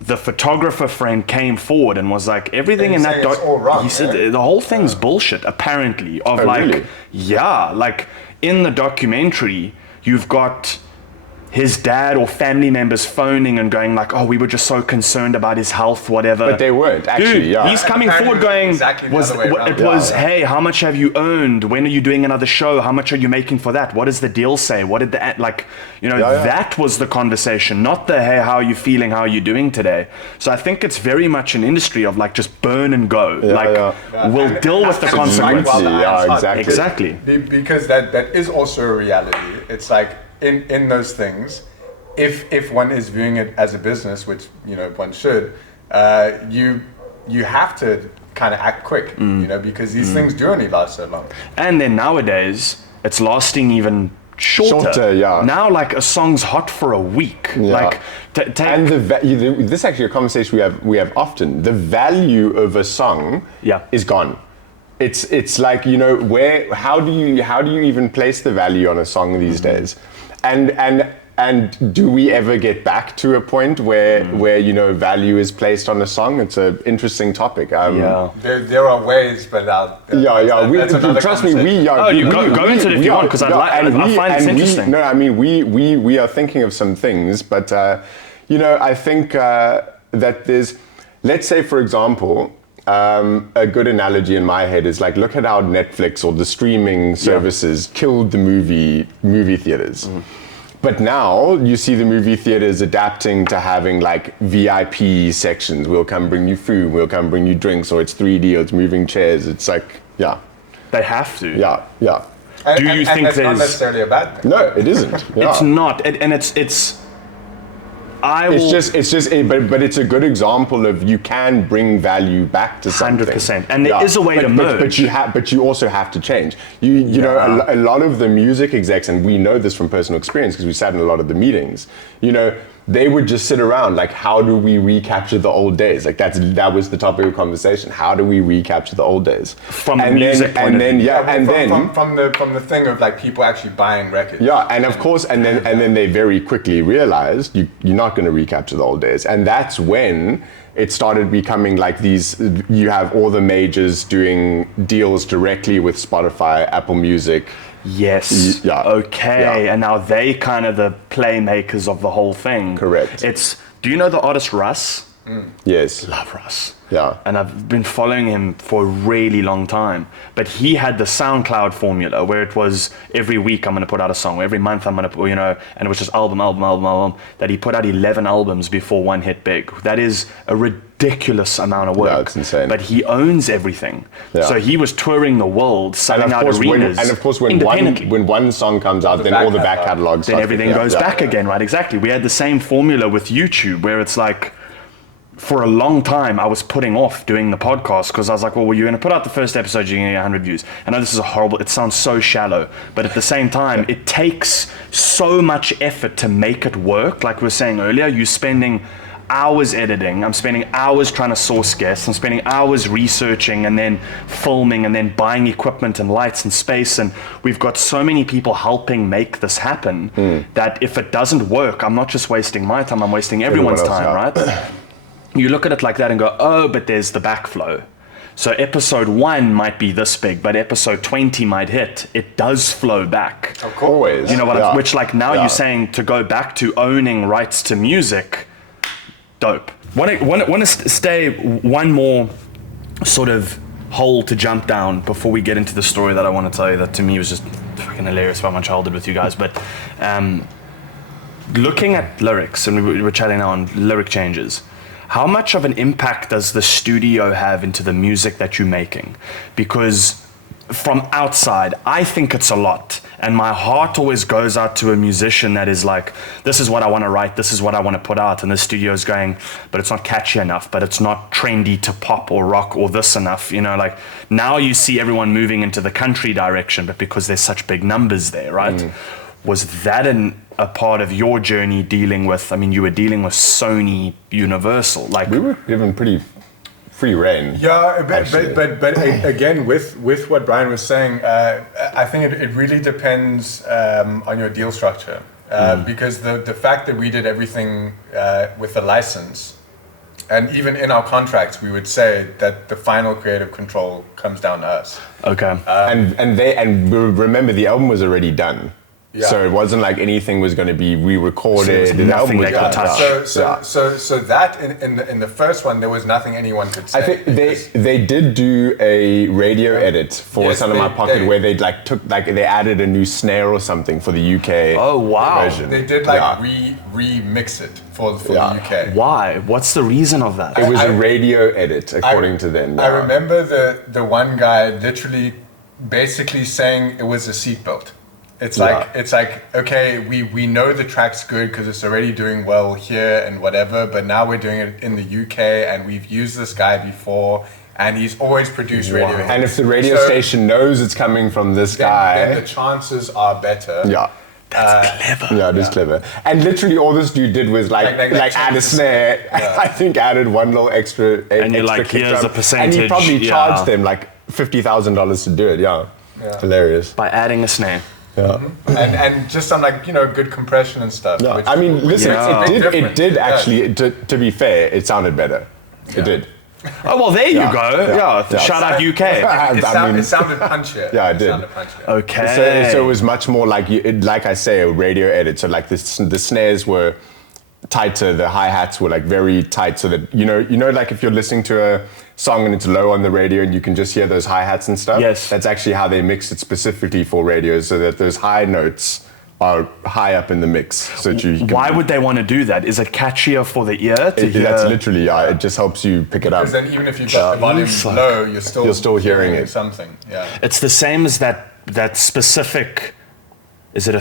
the photographer friend came forward and was like, everything in that wrong, he said the whole thing's bullshit, apparently. Of really? Like in the documentary, you've got his dad or family members phoning and going like, oh, we were just so concerned about his health, whatever. But they weren't, actually, Dude, he's coming forward going, exactly the other way around. hey, how much have you earned? When are you doing another show? How much are you making for that? What does the deal say? What did that was the conversation, not the, hey, how are you feeling? How are you doing today? So I think it's very much an industry of like, just burn and go. We'll deal with the consequences. Yeah, exactly. Because that is also a reality. It's like, in those things, if one is viewing it as a business, which you know one should, you have to kind of act quick, you know, because these things do only last so long. And then nowadays, it's lasting even shorter. Now, like a song's hot for a week. Like, and this is actually a conversation we have often. The value of a song is gone. It's like, you know, how do you even place the value on a song these days? And do we ever get back to a point where you know value is placed on a song? It's an interesting topic. There are ways, but trust me. Go into it if you want, because I find this interesting. No, I mean we are thinking of some things, but you know, I think that there's, let's say for example. A good analogy in my head is like, look at how Netflix or the streaming services killed the movie theaters. But now you see the movie theaters adapting to having like VIP sections. We'll come bring you food, we'll come bring you drinks, or it's 3D, or it's moving chairs. It's like, they have to. Yeah. Do you think that's not necessarily a bad thing? No, it isn't. It's not, and it's. It's just, but it's a good example of you can bring value back to something. 100%, and there is a way to merge. But you also have to change. You know, a lot of the music execs, and we know this from personal experience because we sat in a lot of the meetings. You know, they would just sit around like, how do we recapture the old days? Like that was the topic of conversation. How do we recapture the old days? From the music point of view. From the thing of like people actually buying records. Yeah, and of course, and then they very quickly realized you're not going to recapture the old days, and that's when it started becoming like these. You have all the majors doing deals directly with Spotify, Apple Music. Yes. Yeah. Okay. Yeah. And now they kind of the playmakers of the whole thing. Correct. Do you know the artist Russ? Yes. Love Russ. Yeah. And I've been following him for a really long time. But he had the SoundCloud formula where it was every week I'm going to put out a song, every month I'm going to put, and it was just album, that he put out 11 albums before one hit big. That is a ridiculous amount of work. Yeah, it's insane. But he owns everything. Yeah. So he was touring the world, selling out arenas. And of course, when one song comes out, then all the back catalogs. Then everything goes back again, right? Exactly. We had the same formula with YouTube where it's like, for a long time, I was putting off doing the podcast because I was like, well, you're going to put out the first episode, you're going to get 100 views. I know this is it sounds so shallow, but at the same time, it takes so much effort to make it work. Like we were saying earlier, you're spending hours editing, I'm spending hours trying to source guests, I'm spending hours researching and then filming and then buying equipment and lights and space, and we've got so many people helping make this happen that if it doesn't work, I'm not just wasting my time, I'm wasting everyone's time, right? You look at it like that and go, oh, but there's the backflow. So episode 1 might be this big, but episode 20 might hit. It does flow back. Of course. You know what? Which like now you're saying to go back to owning rights to music. Dope. Want to stay one more sort of hole to jump down before we get into the story that I want to tell you that to me was just fucking hilarious about my childhood with you guys. But looking at lyrics, and we were chatting now on lyric changes. How much of an impact does the studio have into the music that you're making? Because from outside, I think it's a lot. And my heart always goes out to a musician that is like, this is what I want to write, this is what I want to put out. And the studio's going, but it's not catchy enough, but it's not trendy to pop or rock or this enough. Like now you see everyone moving into the country direction, but because there's such big numbers there, right? Was that a part of your journey dealing with, you were dealing with Sony Universal? Like we were given pretty free reign. Yeah, but again, with what Brian was saying, I think it really depends on your deal structure. Because the fact that we did everything with a license, and even in our contracts, we would say that the final creative control comes down to us. Okay. And remember, the album was already done. Yeah. So it wasn't like anything was going to be re-recorded. So the album was done. So that in the first one, there was nothing anyone could say. I think they did do a radio edit for Son of My Pocket where they they added a new snare or something for the UK. Oh wow! version. They did remix it for the UK. Why? What's the reason of that? It was a radio edit, according to them. I remember the one guy literally basically saying it was a seatbelt. It's like okay, we know the track's good because it's already doing well here and whatever, but now we're doing it in the UK and we've used this guy before and he's always produced radio hits. And if the radio station knows it's coming from this guy, then the chances are better. Yeah. That's clever. Yeah, it is clever. And literally all this dude did was like add a snare. Yeah. I think added one little extra and you're like, here's a percentage. And he probably charged them like $50,000 to do it. Yeah. Hilarious. By adding a snare. Yeah. And just some good compression and stuff. Yeah. I mean, listen, it did actually, to be fair, it sounded better. It did. Oh, well, there you go. Yeah. Shout out UK. It sounded punchier. Yeah, it did. Okay. So it was much more like I say, a radio edit. So like the snares were tighter, the hi-hats were like very tight, so that you know like if you're listening to a song and it's low on the radio and you can just hear those hi-hats and stuff. Yes. That's actually how they mix it specifically for radio, so that those high notes are high up in the mix. So that you Why would they want to do that? Is it catchier for the ear to hear? That's literally, it just helps you pick it up. Because then even if you've got the volume low, you're still hearing it. Something. Yeah. It's the same as that specific, is it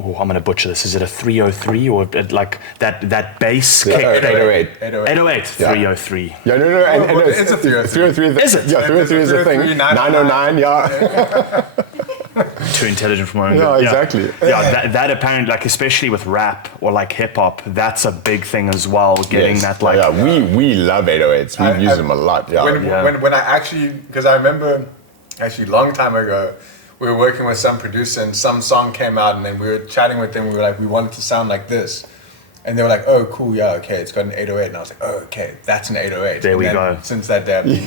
I'm going to butcher this. Is it a 303 or like that bass kick? 808. 808. 303. Yeah, no. And it's a 303. 303. Is it? Yeah, 303 is a thing. 909, yeah. too intelligent for my own Yeah, good. exactly. Yeah, that apparently, like, especially with rap or like hip hop, that's a big thing as well. Getting Yes. that, like, yeah, we love 808s. We've used them a lot. Yeah. When I actually, because I remember actually a long time ago, we were working with some producer and some song came out and then we were chatting with them. We were like, we want it to sound like this. And they were like, oh, cool, yeah, okay, it's got an 808. And I was like, oh, okay, that's an 808. There and we then go. Since that day, I've been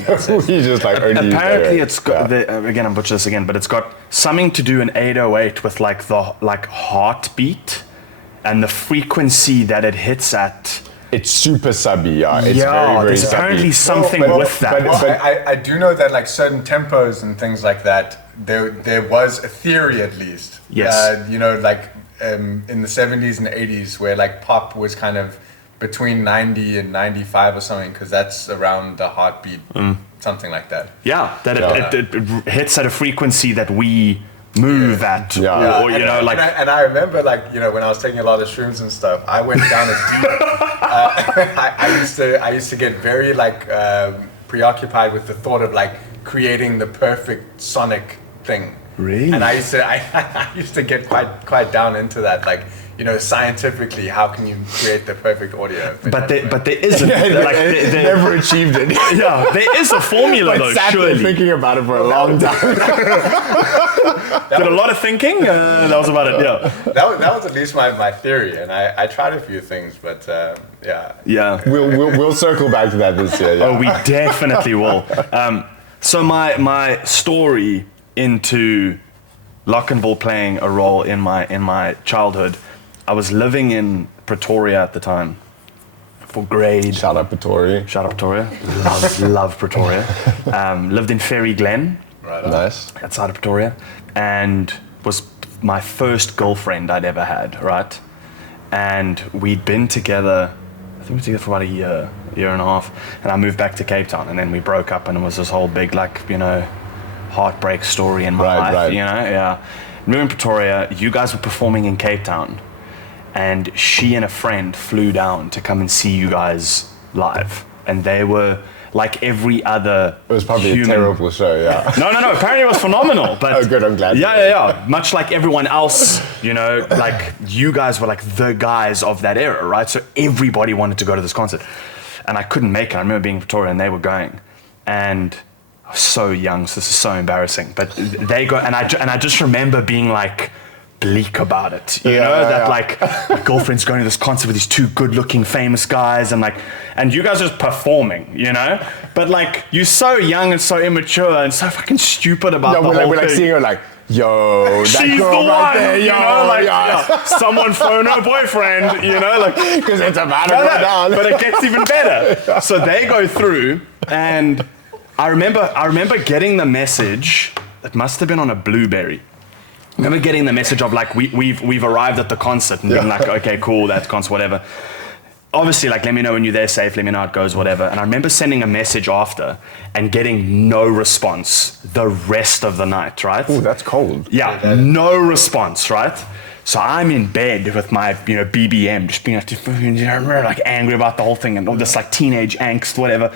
we just like only use apparently 808s. it's got again, I'm butchering this again, but it's got something to do in 808 with like the heartbeat and the frequency that it hits at. It's super subby, yeah. It's Yeah, very, very there's subby. apparently something Well, with that. but- I do know that like certain tempos and things like that, there was a theory at least. Yes. You know, like in the 70s and 80s where like pop was kind of between 90 and 95 or something, because that's around the heartbeat, something like that. Yeah, that Yeah. it hits at a frequency that we move at. Yeah. Or, you know, like... and I remember, like, you know, when I was taking a lot of shrooms and stuff, I went down a deep. I used to get very like preoccupied with the thought of like creating the perfect sonic thing. Really? And I used to get quite down into that, like, you know, scientifically, how can you create the perfect audio? But there isn't. Like, Never achieved it. yeah, there is a formula, though, Sat there surely. thinking about it for a long time. Did a lot of thinking? That was about it, yeah. That was at least my theory, and I tried a few things, but yeah. Yeah. We'll circle back to that this year. Yeah. Oh, we definitely will. So my story into Locnville playing a role in my childhood, I was living in Pretoria at the time for grade. Shout out Pretoria. Shout out Pretoria. Love Pretoria. Lived in Ferry Glen, Right on. Nice. outside of Pretoria, and was my first girlfriend I'd ever had, right? And we'd been together, I think we were together for about a year and a half, and I moved back to Cape Town, and then we broke up, and it was this whole big, like, you know, heartbreak story in my life, Right. you know, yeah. We were in Pretoria, you guys were performing in Cape Town, and she and a friend flew down to come and see you guys live, and they were like every other It was probably human. a terrible show, yeah. No, apparently it was phenomenal, but Oh, good, I'm glad. yeah. Much like everyone else, you know, like you guys were like the guys of that era, right? So everybody wanted to go to this concert, and I couldn't make it. I remember being in Pretoria and they were going, and I was so young, so this is so embarrassing. But they go, and I just remember being like bleak about it, you know, that like my girlfriend's going to this concert with these two good-looking famous guys, and you guys are just performing, you know, but like you're so young and so immature and so fucking stupid about the whole we're like thing. seeing her like, yo, that She's girl the right one, there, you yo, know, like yeah. yeah, someone phone her boyfriend, you know, like Because it's about to no, go down. but it gets even better. So they go through, and I remember getting the message. It must have been on a Blueberry. I remember getting the message of like we've arrived at the concert and being like, okay, cool, that's concert, whatever. Obviously, like, let me know when you're there safe, let me know how it goes, whatever. And I remember sending a message after and getting no response the rest of the night, right? Ooh, that's cold. Yeah, no response, right? So I'm in bed with my, you know, BBM, just being like angry about the whole thing and all this like teenage angst, whatever.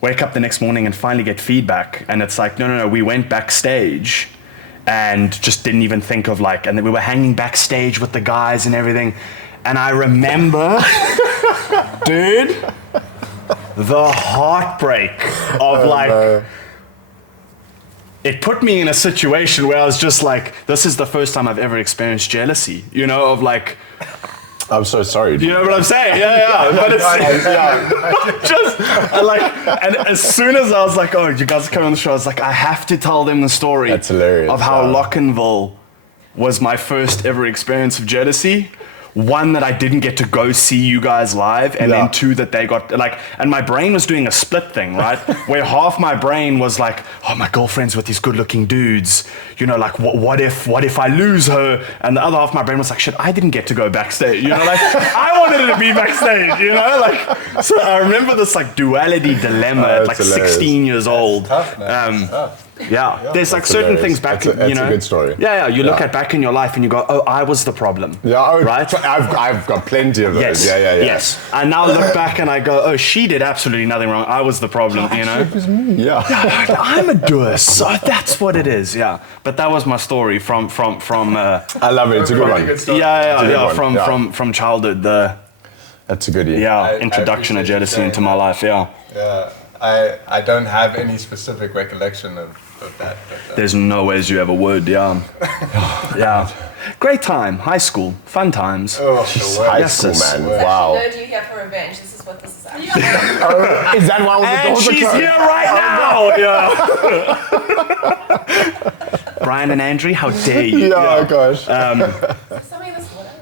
Wake up the next morning and finally get feedback, and it's like, no, we went backstage and just didn't even think of like, and then we were hanging backstage with the guys and everything. And I remember, dude, the heartbreak of like, it put me in a situation where I was just like, this is the first time I've ever experienced jealousy, you know, of like, I'm so sorry. you know what I'm saying? Yeah. But it's just like, and as soon as I was like, oh, you guys are coming on the show, I was like, I have to tell them the story. That's hilarious. Of how Yeah. Locnville was my first ever experience of jealousy. One, that I didn't get to go see you guys live, and Yeah. then two, that they got like, and my brain was doing a split thing, right? Where half my brain was like, oh, my girlfriend's with these good-looking dudes, you know, like what if I lose her? And the other half of my brain was like, shit, I didn't get to go backstage, you know, like I wanted to be backstage, you know, like. So I remember this like duality dilemma at like that's hilarious. 16 years old. Tough, man. It's tough. Yeah. There's like That's certain hilarious. things back, That's you know. a good story. Yeah. You look Yeah. at back in your life and you go, oh, I was the problem. Yeah, oh, Right? I've got plenty of those. Yes. Yeah. Yes. And now look back and I go, oh, she did absolutely nothing wrong. I was the problem, you know. It was me. Yeah. I'm a doer, so that's what it is. Yeah. But that was my story from I love it. It's a good one. Good story. one. From childhood. That's a goodie. I Introduction of appreciate you jealousy saying into my that. life. Yeah. Yeah, I don't have any specific recollection of that. But, There's no ways you ever would. Yeah. Yeah. Great time. High school. Fun times. oh, the worst. High Yes, school, sis. man. It's Wow. actually no, you here for revenge. This is what this is actually. Is that why all the And doors are she's closed? here right now. Yeah. Brian and Andrew, how dare you? Yeah, gosh. Some of this, whatever.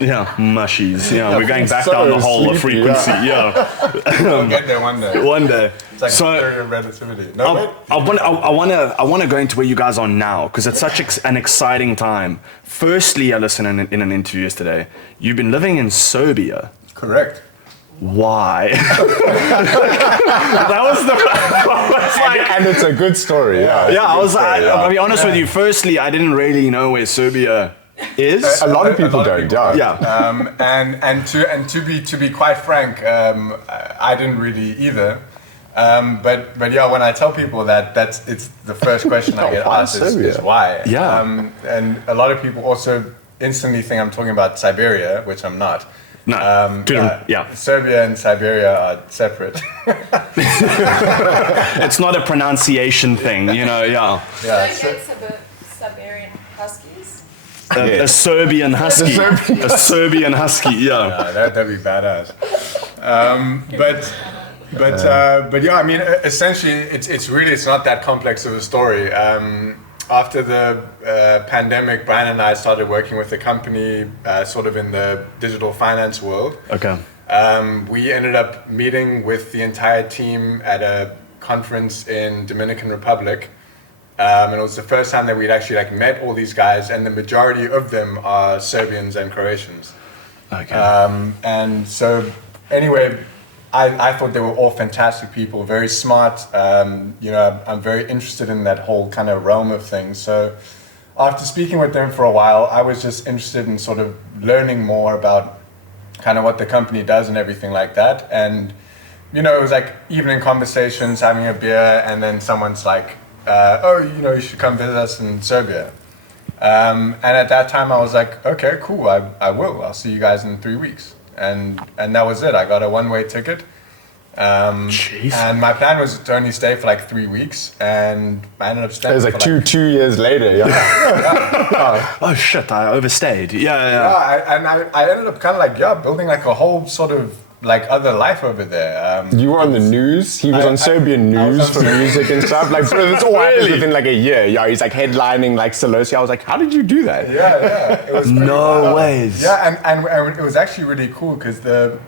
Yeah, mushies. Yeah, we're going back so down the hole of sleepy, frequency. Yeah, We'll get there one day. one day. It's like So theory of relativity. No, wait. I want to go into where you guys are now because it's such an exciting time. Firstly, I listened in an interview yesterday. You've been living in Serbia. Correct. Why? That was the. I was like, And it's a good story. Yeah. yeah, I was. Story, I'll be honest with you. Firstly, I didn't really know where Serbia is. A lot of people don't. Yeah. Yeah. To be quite frank, I didn't really either. But yeah, when I tell people that, it's the first question I get Why asked is Serbia? why. Yeah. And a lot of people also instantly think I'm talking about Siberia, which I'm not. No. Yeah. Serbia and Siberia are separate. It's not a pronunciation thing, you know. Yeah. Yeah. Don't get Siberian Huskies. A Serbian husky. Serbian A Serbian husky. Yeah. That'd be badass. But yeah, I mean, essentially, it's not that complex of a story. After the pandemic, Brian and I started working with a company sort of in the digital finance world. Okay. We ended up meeting with the entire team at a conference in Dominican Republic. And it was the first time that we'd actually met all these guys, and the majority of them are Serbians and Croatians. Okay. And so, anyway, I thought they were all fantastic people, very smart. I'm very interested in that whole kind of realm of things. So, after speaking with them for a while, I was just interested in sort of learning more about kind of what the company does and everything like that. And, it was like evening conversations, having a beer, and then someone's like, you should come visit us in Serbia. And at that time I was like, okay, cool, I will. I'll see you guys in 3 weeks. And that was it. I got a one-way ticket. Jeez. And my plan was to only stay for 3 weeks, and I ended up staying It was for like two years later. Yeah. Oh shit! I overstayed. Yeah. Yeah, I ended up kind of building a whole sort of other life over there. You were on the news. He was on Serbian I was news on for Serbian- music and stuff. Bro, this all happened within a year. Yeah, he's headlining Solosi. I was like, how did you do that? Yeah, it was pretty No wild. ways. Yeah, and it was actually really cool because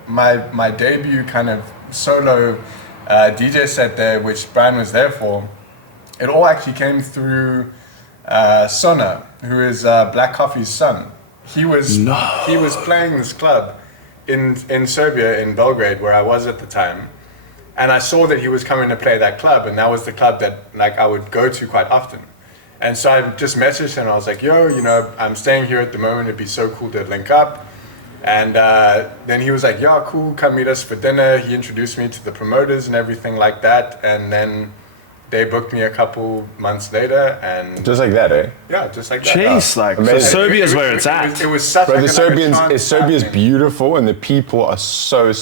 my debut kind of solo DJ set there, which Brian was there for, it all actually came through Sona, who is Black Coffee's son. He was playing this club in Serbia, in Belgrade, where I was at the time, and I saw that he was coming to play that club, and that was the club that I would go to quite often. And so I just messaged him. I was like, yo, I'm staying here at the moment. It'd be so cool to link up. And then he was like, yeah, cool, come meet us for dinner. He introduced me to the promoters and everything like that. And then they booked me a couple months later, and Just like that, eh? yeah, just like that. Jeez, so Amazing. Serbia's where it's at. It was such But a Serbia's beautiful, and the people are so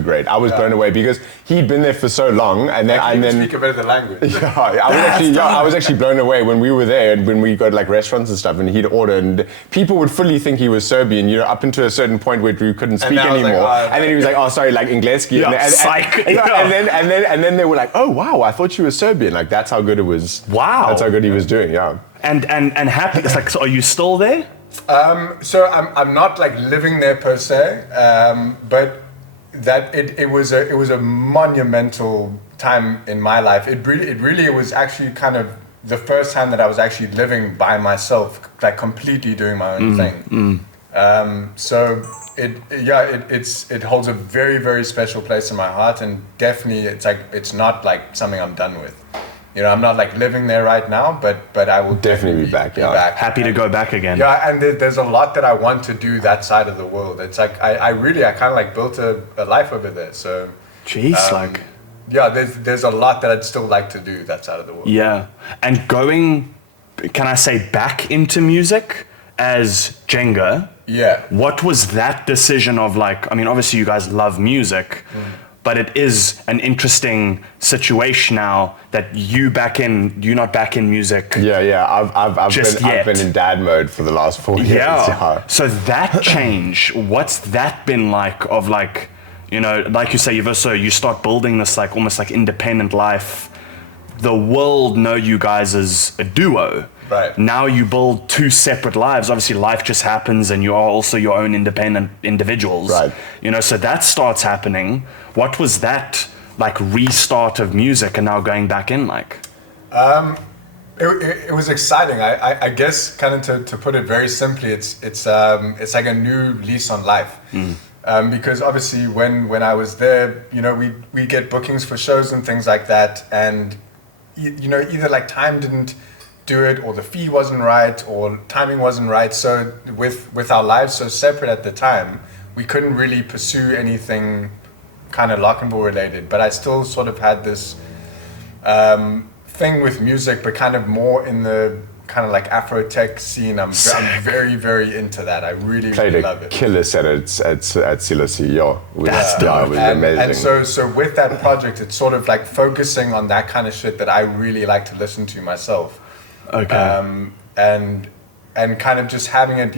great. I was blown away because he'd been there for so long, and then speak a bit of the language. I was actually blown away when we were there and when we got restaurants and stuff, and he'd order, and people would fully think he was Serbian, up until a certain point where we couldn't speak then I was anymore. like, oh, and then he was like, oh, sorry, Ingleski. Yeah, psych. And then they were like, oh wow, I thought you were Serbian. That's how good it was. Wow. That's how good he was doing. Yeah. And happy. It's so are you still there? So I'm not living there per se, but that it was a monumental time in my life. It really was actually kind of the first time that I was actually living by myself, completely doing my own thing. So it holds a very, very special place in my heart, and definitely it's not something I'm done with. You know, I'm not like living there right now, but I will Definitely be back, yeah. Happy to go back again. Yeah, and there's a lot that I want to do that side of the world. It's like I kind of like built a life over there. So, Jeez, like. yeah, there's a lot that I'd still like to do that side of the world. Yeah, and going, can I say, back into music as Jenga? Yeah. What was that decision of like? I mean, obviously you guys love music. But it is an interesting situation now that you're not back in music. Yeah. I've been in dad mode for the last 4 years. Yeah. So that change, what's that been like? Of like, you know, like you say, you start building this like almost like independent life. The world know you guys as a duo. Right. Now you build two separate lives. Obviously, life just happens, and you are also your own independent individuals. Right. You know, so that starts happening. What was that like restart of music, and now going back in like? It was exciting. I guess kind of to put it very simply, it's like a new lease on life. Because obviously when I was there, you know, we get bookings for shows and things like that, and you know, either like time didn't do it, or the fee wasn't right, or timing wasn't right. So with our lives so separate at the time, we couldn't really pursue anything kind of Locnville related. But I still sort of had this thing with music, but kind of more in the kind of like Afro tech scene. I'm very, very into that. I really love it. Killer set at Silesi, That's it was amazing. And so with that project, it's sort of like focusing on that kind of shit that I really like to listen to myself. Okay. And kind of just having it,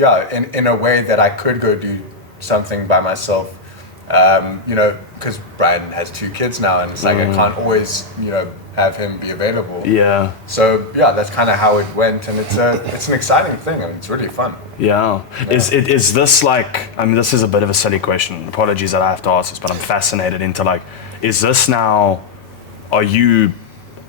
in a way that I could go do something by myself. You know, because Brian has 2 kids now, and it's like I can't always, you know, have him be available. Yeah. So that's kind of how it went, and it's an exciting thing. I mean, it's really fun. Yeah. Is this like? I mean, this is a bit of a silly question. Apologies that I have to ask this, but I'm fascinated into like, is this now? Are you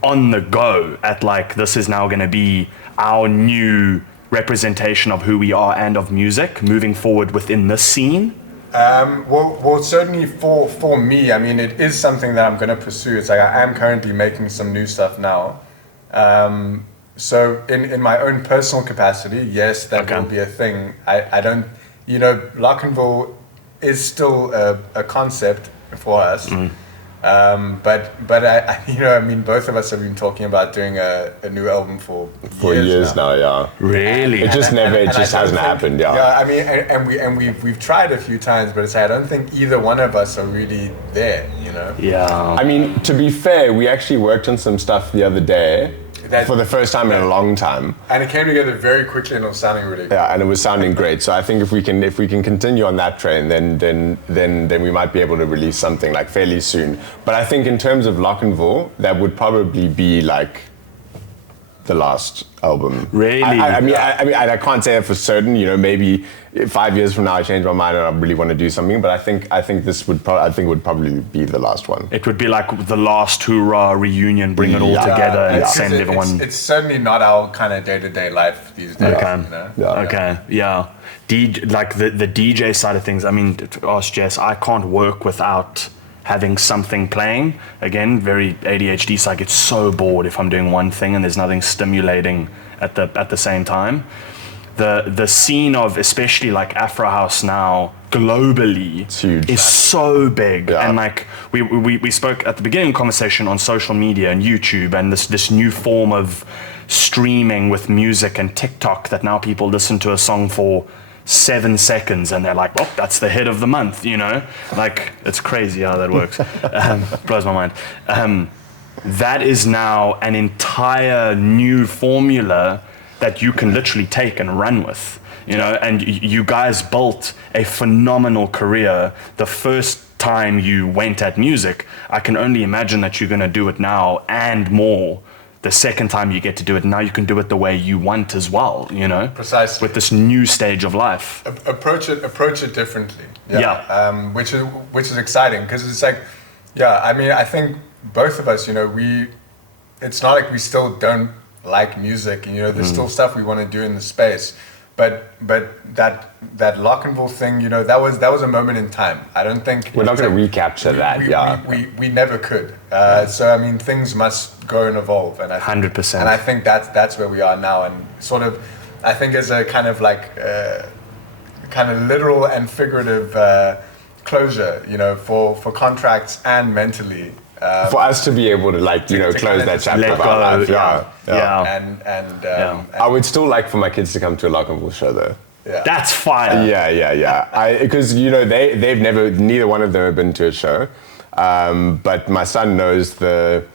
on the go at like this is now going to be our new representation of who we are and of music moving forward within this scene? Well, certainly for me, I mean, it is something that I'm going to pursue. It's like I am currently making some new stuff now. So in my own personal capacity, yes, that will be a thing. I don't, you know, Locnville is still a concept for us. But I, you know, I mean, both of us have been talking about doing a new album for years now. Yeah. Really? It just hasn't happened. Yeah. Yeah, I mean, and we've tried a few times, but it's like, I don't think either one of us are really there. You know. Yeah. I mean, to be fair, we actually worked on some stuff the other day. For the first time in a long time, and it came together very quickly, and it was sounding really good. Yeah, and it was sounding great. So I think if we can continue on that train, then we might be able to release something like fairly soon. But I think in terms of Locnville, that would probably be like the last album. Really? I mean, I can't say that for certain. You know, maybe 5 years from now I change my mind and I really want to do something. But I think this would probably be the last one. It would be like the last hoorah reunion, bring it all together and send everyone. It's certainly not our kind of day-to-day life these days. Okay. You know? Okay. Yeah. Like the DJ side of things. I mean, to ask Jess, I can't work without having something playing. Again, very ADHD, so I get so bored if I'm doing one thing and there's nothing stimulating at the same time. The scene of especially like Afro House now globally is so big. Yeah. And like we spoke at the beginning of the conversation on social media and YouTube and this new form of streaming with music and TikTok that now people listen to a song for 7 seconds and they're like, well, that's the hit of the month, you know? Like, it's crazy how that works. Blows my mind. That is now an entire new formula that you can literally take and run with, you know? And you guys built a phenomenal career the first time you went at music. I can only imagine that you're gonna do it now and more the second time you get to do it. Now you can do it the way you want as well, you know? Precisely. With this new stage of life. Approach it differently. Yeah. Which is exciting, because it's like, I mean, I think both of us, you know, it's not like we still don't like music, and, you know, there's still stuff we want to do in the space, but that Locnville thing, you know, that was a moment in time. I don't think We're not going to recapture that. We never could. So I mean, things must grow and evolve, and 100%. And I think that's where we are now, and sort of, I think as a kind of like kind of literal and figurative closure, you know, for contracts and mentally. For us to be able to, like, you know, close that chapter of our life. Yeah. I would still like for my kids to come to a Locnville show, though. Yeah. That's fine. Yeah. Because, you know, they've never, neither one of them have been to a show. But my son knows the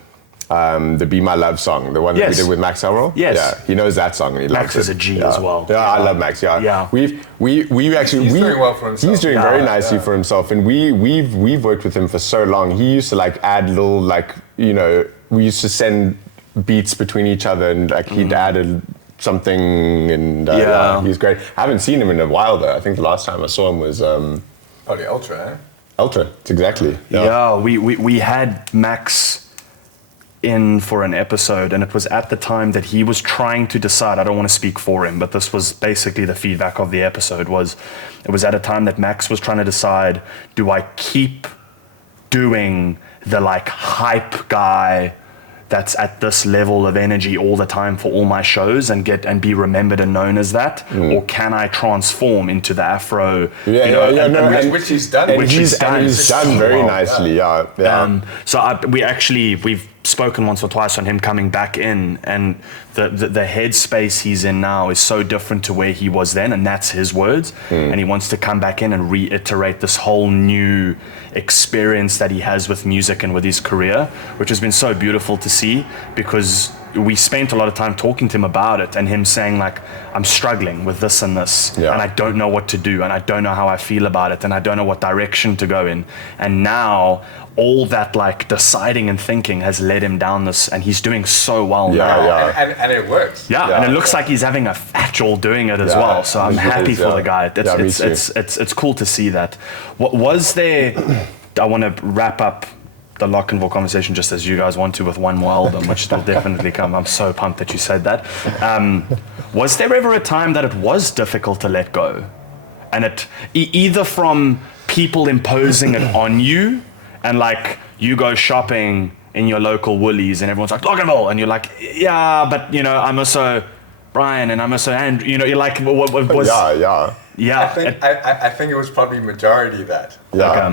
Be My Love song, the one that we did with Max Elroy. Yes. Yeah, he knows that song and he Max loves it. is a G as well. Yeah, I love Max, Yeah. We actually... He's doing well for himself. He's doing very nicely for himself. And we've worked with him for so long. He used to, like, add little, like, you know, we used to send beats between each other and, like, he'd added something and he's great. I haven't seen him in a while, though. I think the last time I saw him was... Probably Ultra, eh? Ultra, exactly. Yeah, we had Max in for an episode, and it was at the time that he was trying to decide, I don't want to speak for him, but this was basically the feedback of the episode, it was at a time that Max was trying to decide, do I keep doing the, like, hype guy that's at this level of energy all the time for all my shows and be remembered and known as that, or can I transform into the Afro? Which he's done. And he's done very nicely. Yeah. We've spoken once or twice on him coming back in, and the headspace he's in now is so different to where he was then, and that's his words. And he wants to come back in and reiterate this whole new experience that he has with music and with his career, which has been so beautiful to see, because we spent a lot of time talking to him about it and him saying, like, I'm struggling with this and this, and I don't know what to do, and I don't know how I feel about it, and I don't know what direction to go in. And now all that, like, deciding and thinking has led him down this, and he's doing so well now. And it works. And it looks like he's having a factual doing it as well. So I'm happy for the guy. It's cool to see that. What was there? I want to wrap up the Locnville conversation just as you guys want to with one more album, which will definitely come. I'm so pumped that you said that. Was there ever a time that it was difficult to let go, and it either from people imposing it on you, and like you go shopping in your local Woolies and everyone's like, Locnville, and you're like, yeah, but you know, I'm also Brian and I'm also Andrew, you know, you're like, what was... I think it was probably majority that. I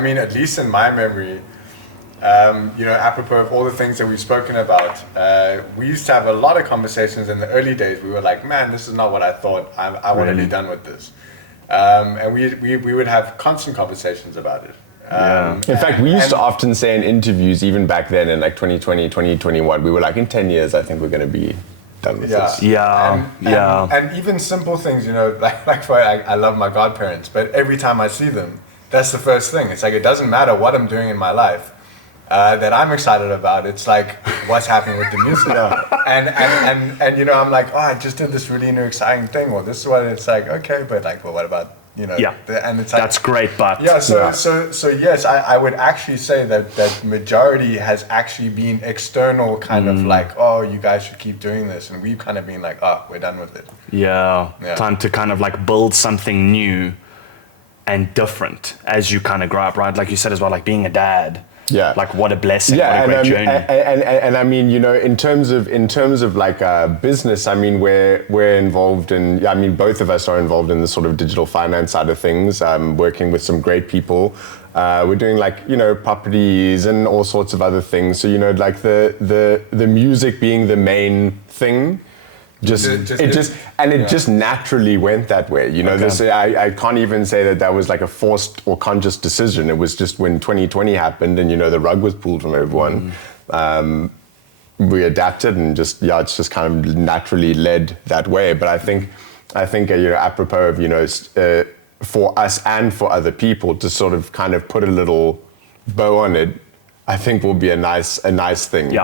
mean, at least in my memory, you know, apropos of all the things that we've spoken about, we used to have a lot of conversations in the early days. We were like, man, this is not what I thought. I want to be done with this. And we would have constant conversations about it. In fact, we used to often say in interviews, even back then in like 2020, 2021, we were like, in 10 years, I think we're going to be done with this. And even simple things, you know, like I love my godparents, but every time I see them, that's the first thing. It's like, it doesn't matter what I'm doing in my life that I'm excited about. It's like, what's happening with the music? And you know, I'm like, oh, I just did this really new exciting thing. Well, this is what it's like, okay, but like, well, what about, you know, and it's like, that's great, but so yes, I would actually say that majority has actually been external, kind of like, oh, you guys should keep doing this, and we've kind of been like, oh, we're done with it. Time to kind of like build something new and different as you kind of grow up, right? Like you said as well, like being a dad. Like what a blessing, what a great journey. And I mean, you know, in terms of like business, I mean, we're involved in, I mean, both of us are involved in the sort of digital finance side of things, working with some great people. We're doing like, you know, properties and all sorts of other things. So, you know, like the music being the main thing, it just naturally went that way. You know, I can't even say that was like a forced or conscious decision. It was just when 2020 happened and, you know, the rug was pulled from everyone. We adapted and just, it's just kind of naturally led that way. But I think you know, apropos of, you know, for us and for other people to sort of kind of put a little bow on it, I think will be a nice thing.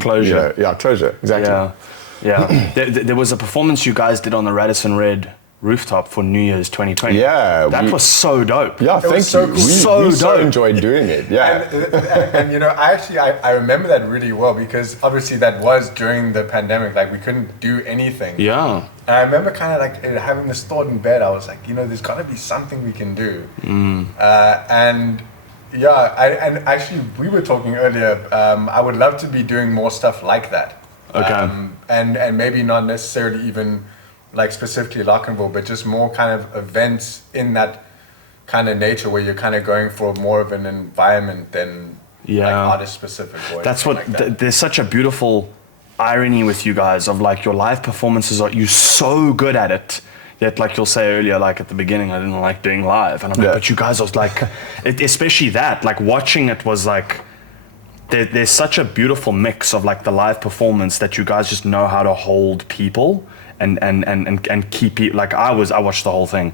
Closure. You know, closure, exactly. There was a performance you guys did on the Radisson Red rooftop for New Year's 2020. That was so dope. Thank you. So cool. We so enjoyed doing it. And you know, I remember that really well, because obviously that was during the pandemic. Like, we couldn't do anything. And I remember kind of like having this thought in bed. I was like, there's got to be something we can do. And yeah, and actually we were talking earlier. I would love to be doing more stuff like that. Okay. And maybe not necessarily even like specifically Locnville, but just more kind of events in that kind of nature where you're kind of going for more of an environment than like artist specific. That's what there's such a beautiful irony with you guys of like your live performances are you so good at it. Yet, like you'll say earlier, like at the beginning, I didn't like doing live, and I'm like, but you guys are like, especially that, like watching it was like. There's such a beautiful mix of like the live performance that you guys just know how to hold people and keep it. Like I watched the whole thing.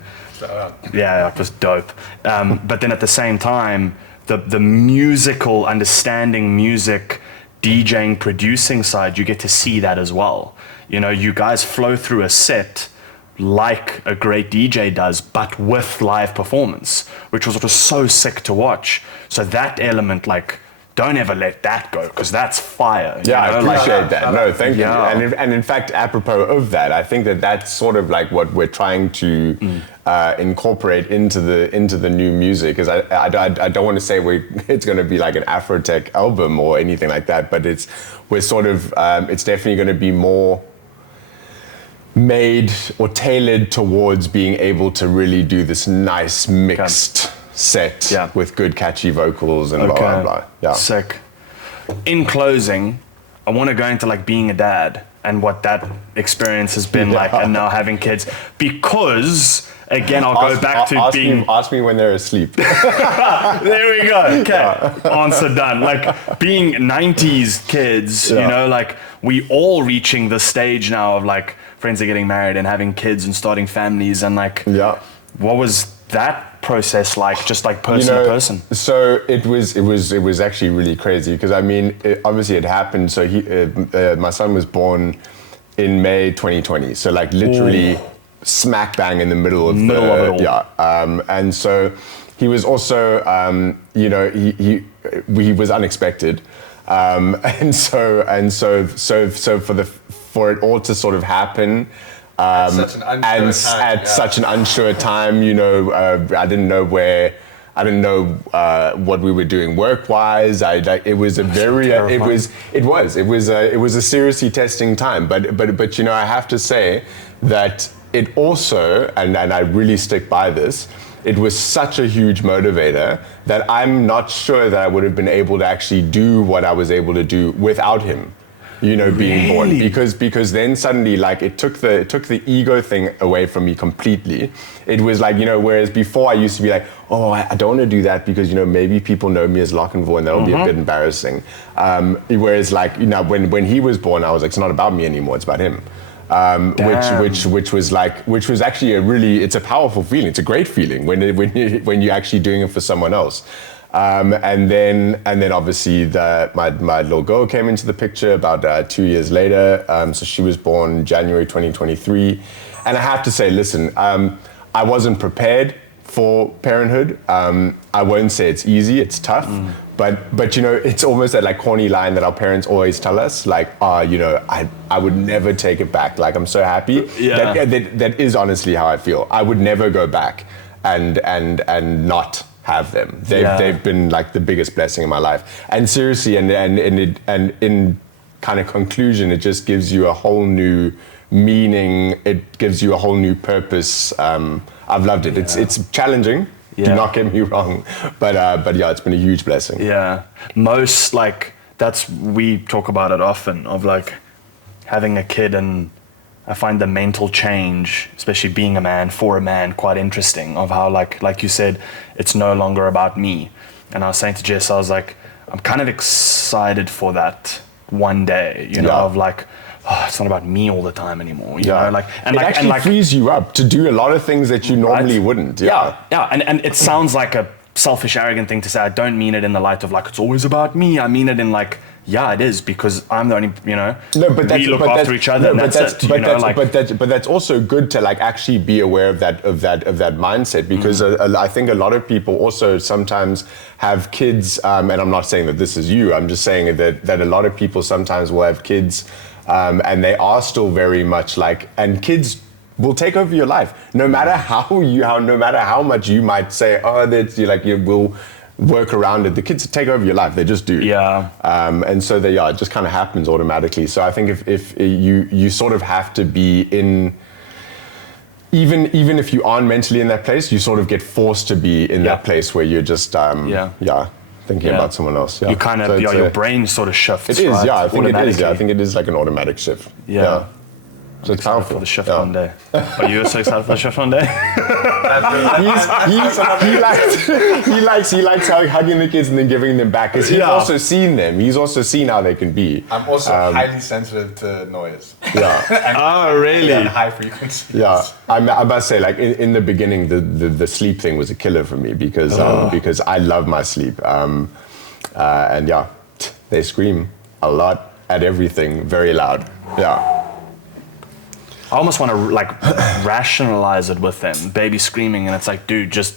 Yeah, it was dope. But then at the same time, the musical understanding, music, DJing, producing side, you get to see that as well. You guys flow through a set like a great DJ does, but with live performance, which was so sick to watch. So that element, like. Don't ever let that go, because that's fire. Yeah, I appreciate that. No, thank you. And in fact, apropos of that, I think that's sort of like what we're trying to incorporate into the new music. Because I don't want to say it's going to be like an Afrotech album or anything like that, but it's definitely going to be more made or tailored towards being able to really do this nice mixed. Set with good catchy vocals and blah blah blah. Yeah. Sick. In closing, I want to go into like being a dad and what that experience has been like, and now having kids, because again I'll go back to being. Ask me when they're asleep. There we go. Okay, answer done. Like being 90s kids, like we all reaching the stage now of like friends are getting married and having kids and starting families, and like what was that process like, just like person to person? So it was actually really crazy, because I mean obviously it happened. So my son was born in May 2020, so like literally smack bang in the middle of it all. And so he was also he was unexpected, and so for it all to sort of happen at such an unsure time, I didn't know what we were doing work-wise. It was a seriously testing time. But I have to say that it also, and I really stick by this, it was such a huge motivator that I'm not sure that I would have been able to actually do what I was able to do without him. Being born, because then suddenly like it took the ego thing away from me completely. It was like, whereas before I used to be like, I don't want to do that because maybe people know me as Locnville and that'll be a bit embarrassing. Whereas like when he was born, I was like, it's not about me anymore, it's about him. Which was actually it's a powerful feeling. It's a great feeling when you're actually doing it for someone else. And then obviously my little girl came into the picture about 2 years later. So she was born January 2023. And I have to say, listen, I wasn't prepared for parenthood. I won't say it's easy, it's tough. But it's almost that like corny line that our parents always tell us, like, I would never take it back. Like, I'm so happy. That is honestly how I feel. I would never go back and not have them. They've been like the biggest blessing in my life. And seriously, and in kind of conclusion, it just gives you a whole new meaning. It gives you a whole new purpose. I've loved it. It's challenging. Do not get me wrong, but it's been a huge blessing. Yeah, most like we talk about it often of like having a kid, and I find the mental change, especially being a man for a man, quite interesting. Of how like you said, it's no longer about me. And I was saying to Jess, I was like, I'm kind of excited for that one day, of like, it's not about me all the time anymore. You know, like, and it actually frees you up to do a lot of things that you normally wouldn't. And it sounds like a selfish, arrogant thing to say. I don't mean it in the light of like it's always about me. I mean it in like, it is, because I'm the only, we look after each other. But that's also good to like actually be aware of that mindset, because I think a lot of people also sometimes have kids, and I'm not saying that this is you. I'm just saying that a lot of people sometimes will have kids and they are still very much like, and kids will take over your life, no matter no matter how much you might say, oh, that's you will work around it. The kids take over your life; they just do. Yeah. And so it just kind of happens automatically. So I think if you sort of have to be in. Even if you aren't mentally in that place, you sort of get forced to be in that place where you're just thinking about someone else. Yeah. You kind of your brain sort of shifts. It is, right? I think it is. Yeah, I think it is like an automatic shift. Yeah. So it's powerful. For the shift one day. Are you also excited for the shift one day? he likes hugging the kids and then giving them back because he's also seen them. He's also seen how they can be. I'm also highly sensitive to noise. Yeah. Oh, really? And high frequencies. Yeah. I must say, like in the beginning, the sleep thing was a killer for me because I love my sleep. And they scream a lot at everything, very loud. Yeah. I almost want to rationalize it with them. Baby screaming, and it's like, dude, just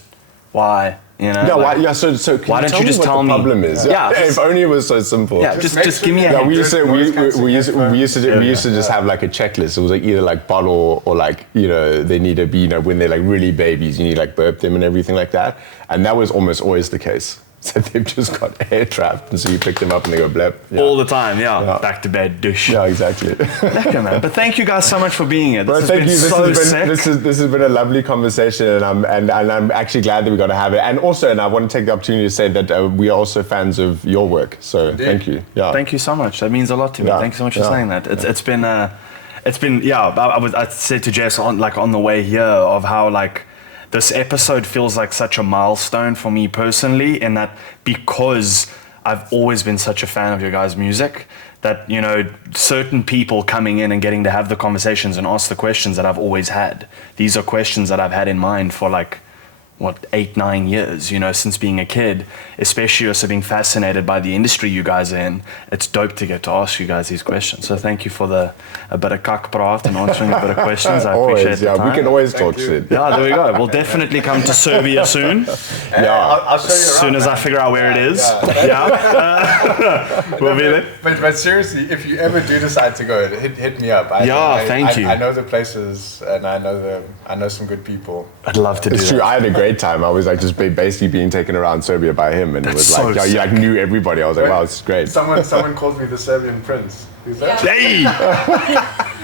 why? Yeah, why? So why don't you just tell me? What the problem is? Yeah. If only it was so simple. Yeah, just give me a. Yeah, we used to just have like a checklist. It was like either like bottle or like they need to be when they're like really babies, you need like burp them and everything like that, and that was almost always the case. So they've just got air trapped, and so you pick them up and they go blep. Yeah. All the time, yeah. Back to bed, douche. Yeah, exactly. Lekker, man. But thank you guys so much for being here. This has been a lovely conversation, and I'm actually glad that we got to have it. And I want to take the opportunity to say that we are also fans of your work. So thank you. Yeah. Thank you so much. That means a lot to me. Thank you so much for saying that. It's been I said to Jess on the way here of how this episode feels like such a milestone for me personally, in that because I've always been such a fan of your guys' music, that certain people coming in and getting to have the conversations and ask the questions that I've always had. These are questions that I've had in mind for 8-9 years, since being a kid, especially also being fascinated by the industry you guys are in. It's dope to get to ask you guys these questions. So thank you for a bit of kakpraat and answering a bit of questions. I appreciate the time. We can always talk shit. Yeah, there we go. We'll definitely come to Serbia soon. I'll show you around. As soon as I figure out where it is. We'll be there. But seriously, if you ever do decide to go, hit me up. Thank you. I know the places, and I know some good people. I'd love to do that. It's true. I had a great time. I was just basically being taken around Serbia by him, and it was you knew everybody. I was like, wow, this is great. Someone calls me the Serbian prince. Who's that? Hey,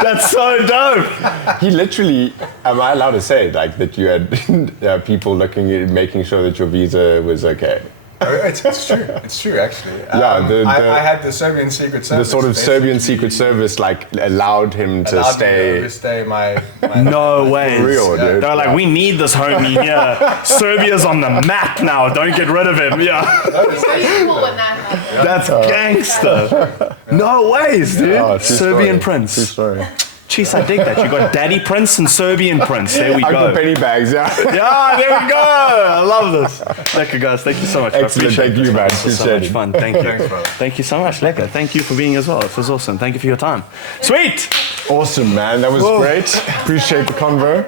that's so dope. He literally, am I allowed to say that you had people making sure that your visa was okay? It's true. It's true, actually. I had the Serbian Secret Service. The sort of Serbian Secret Service allowed him to stay. My no way. For real, dude. They're like, we need this homie here. Serbia's on the map now. Don't get rid of him. Yeah. That's gangster. No ways, dude. Serbian prince. True story. Jeez, I dig that. You got Daddy Prince and Serbian Prince. There we Uncle go. Penny Bags, yeah. Yeah, there we go. I love this. Lekker, guys. Thank you so much. Excellent. Thank you, man. This was so much fun. Thank you. Thank you so much. Lekker. Thank you for being as well. It was awesome. Thank you for your time. Sweet. Awesome, man. That was great. Appreciate the convo.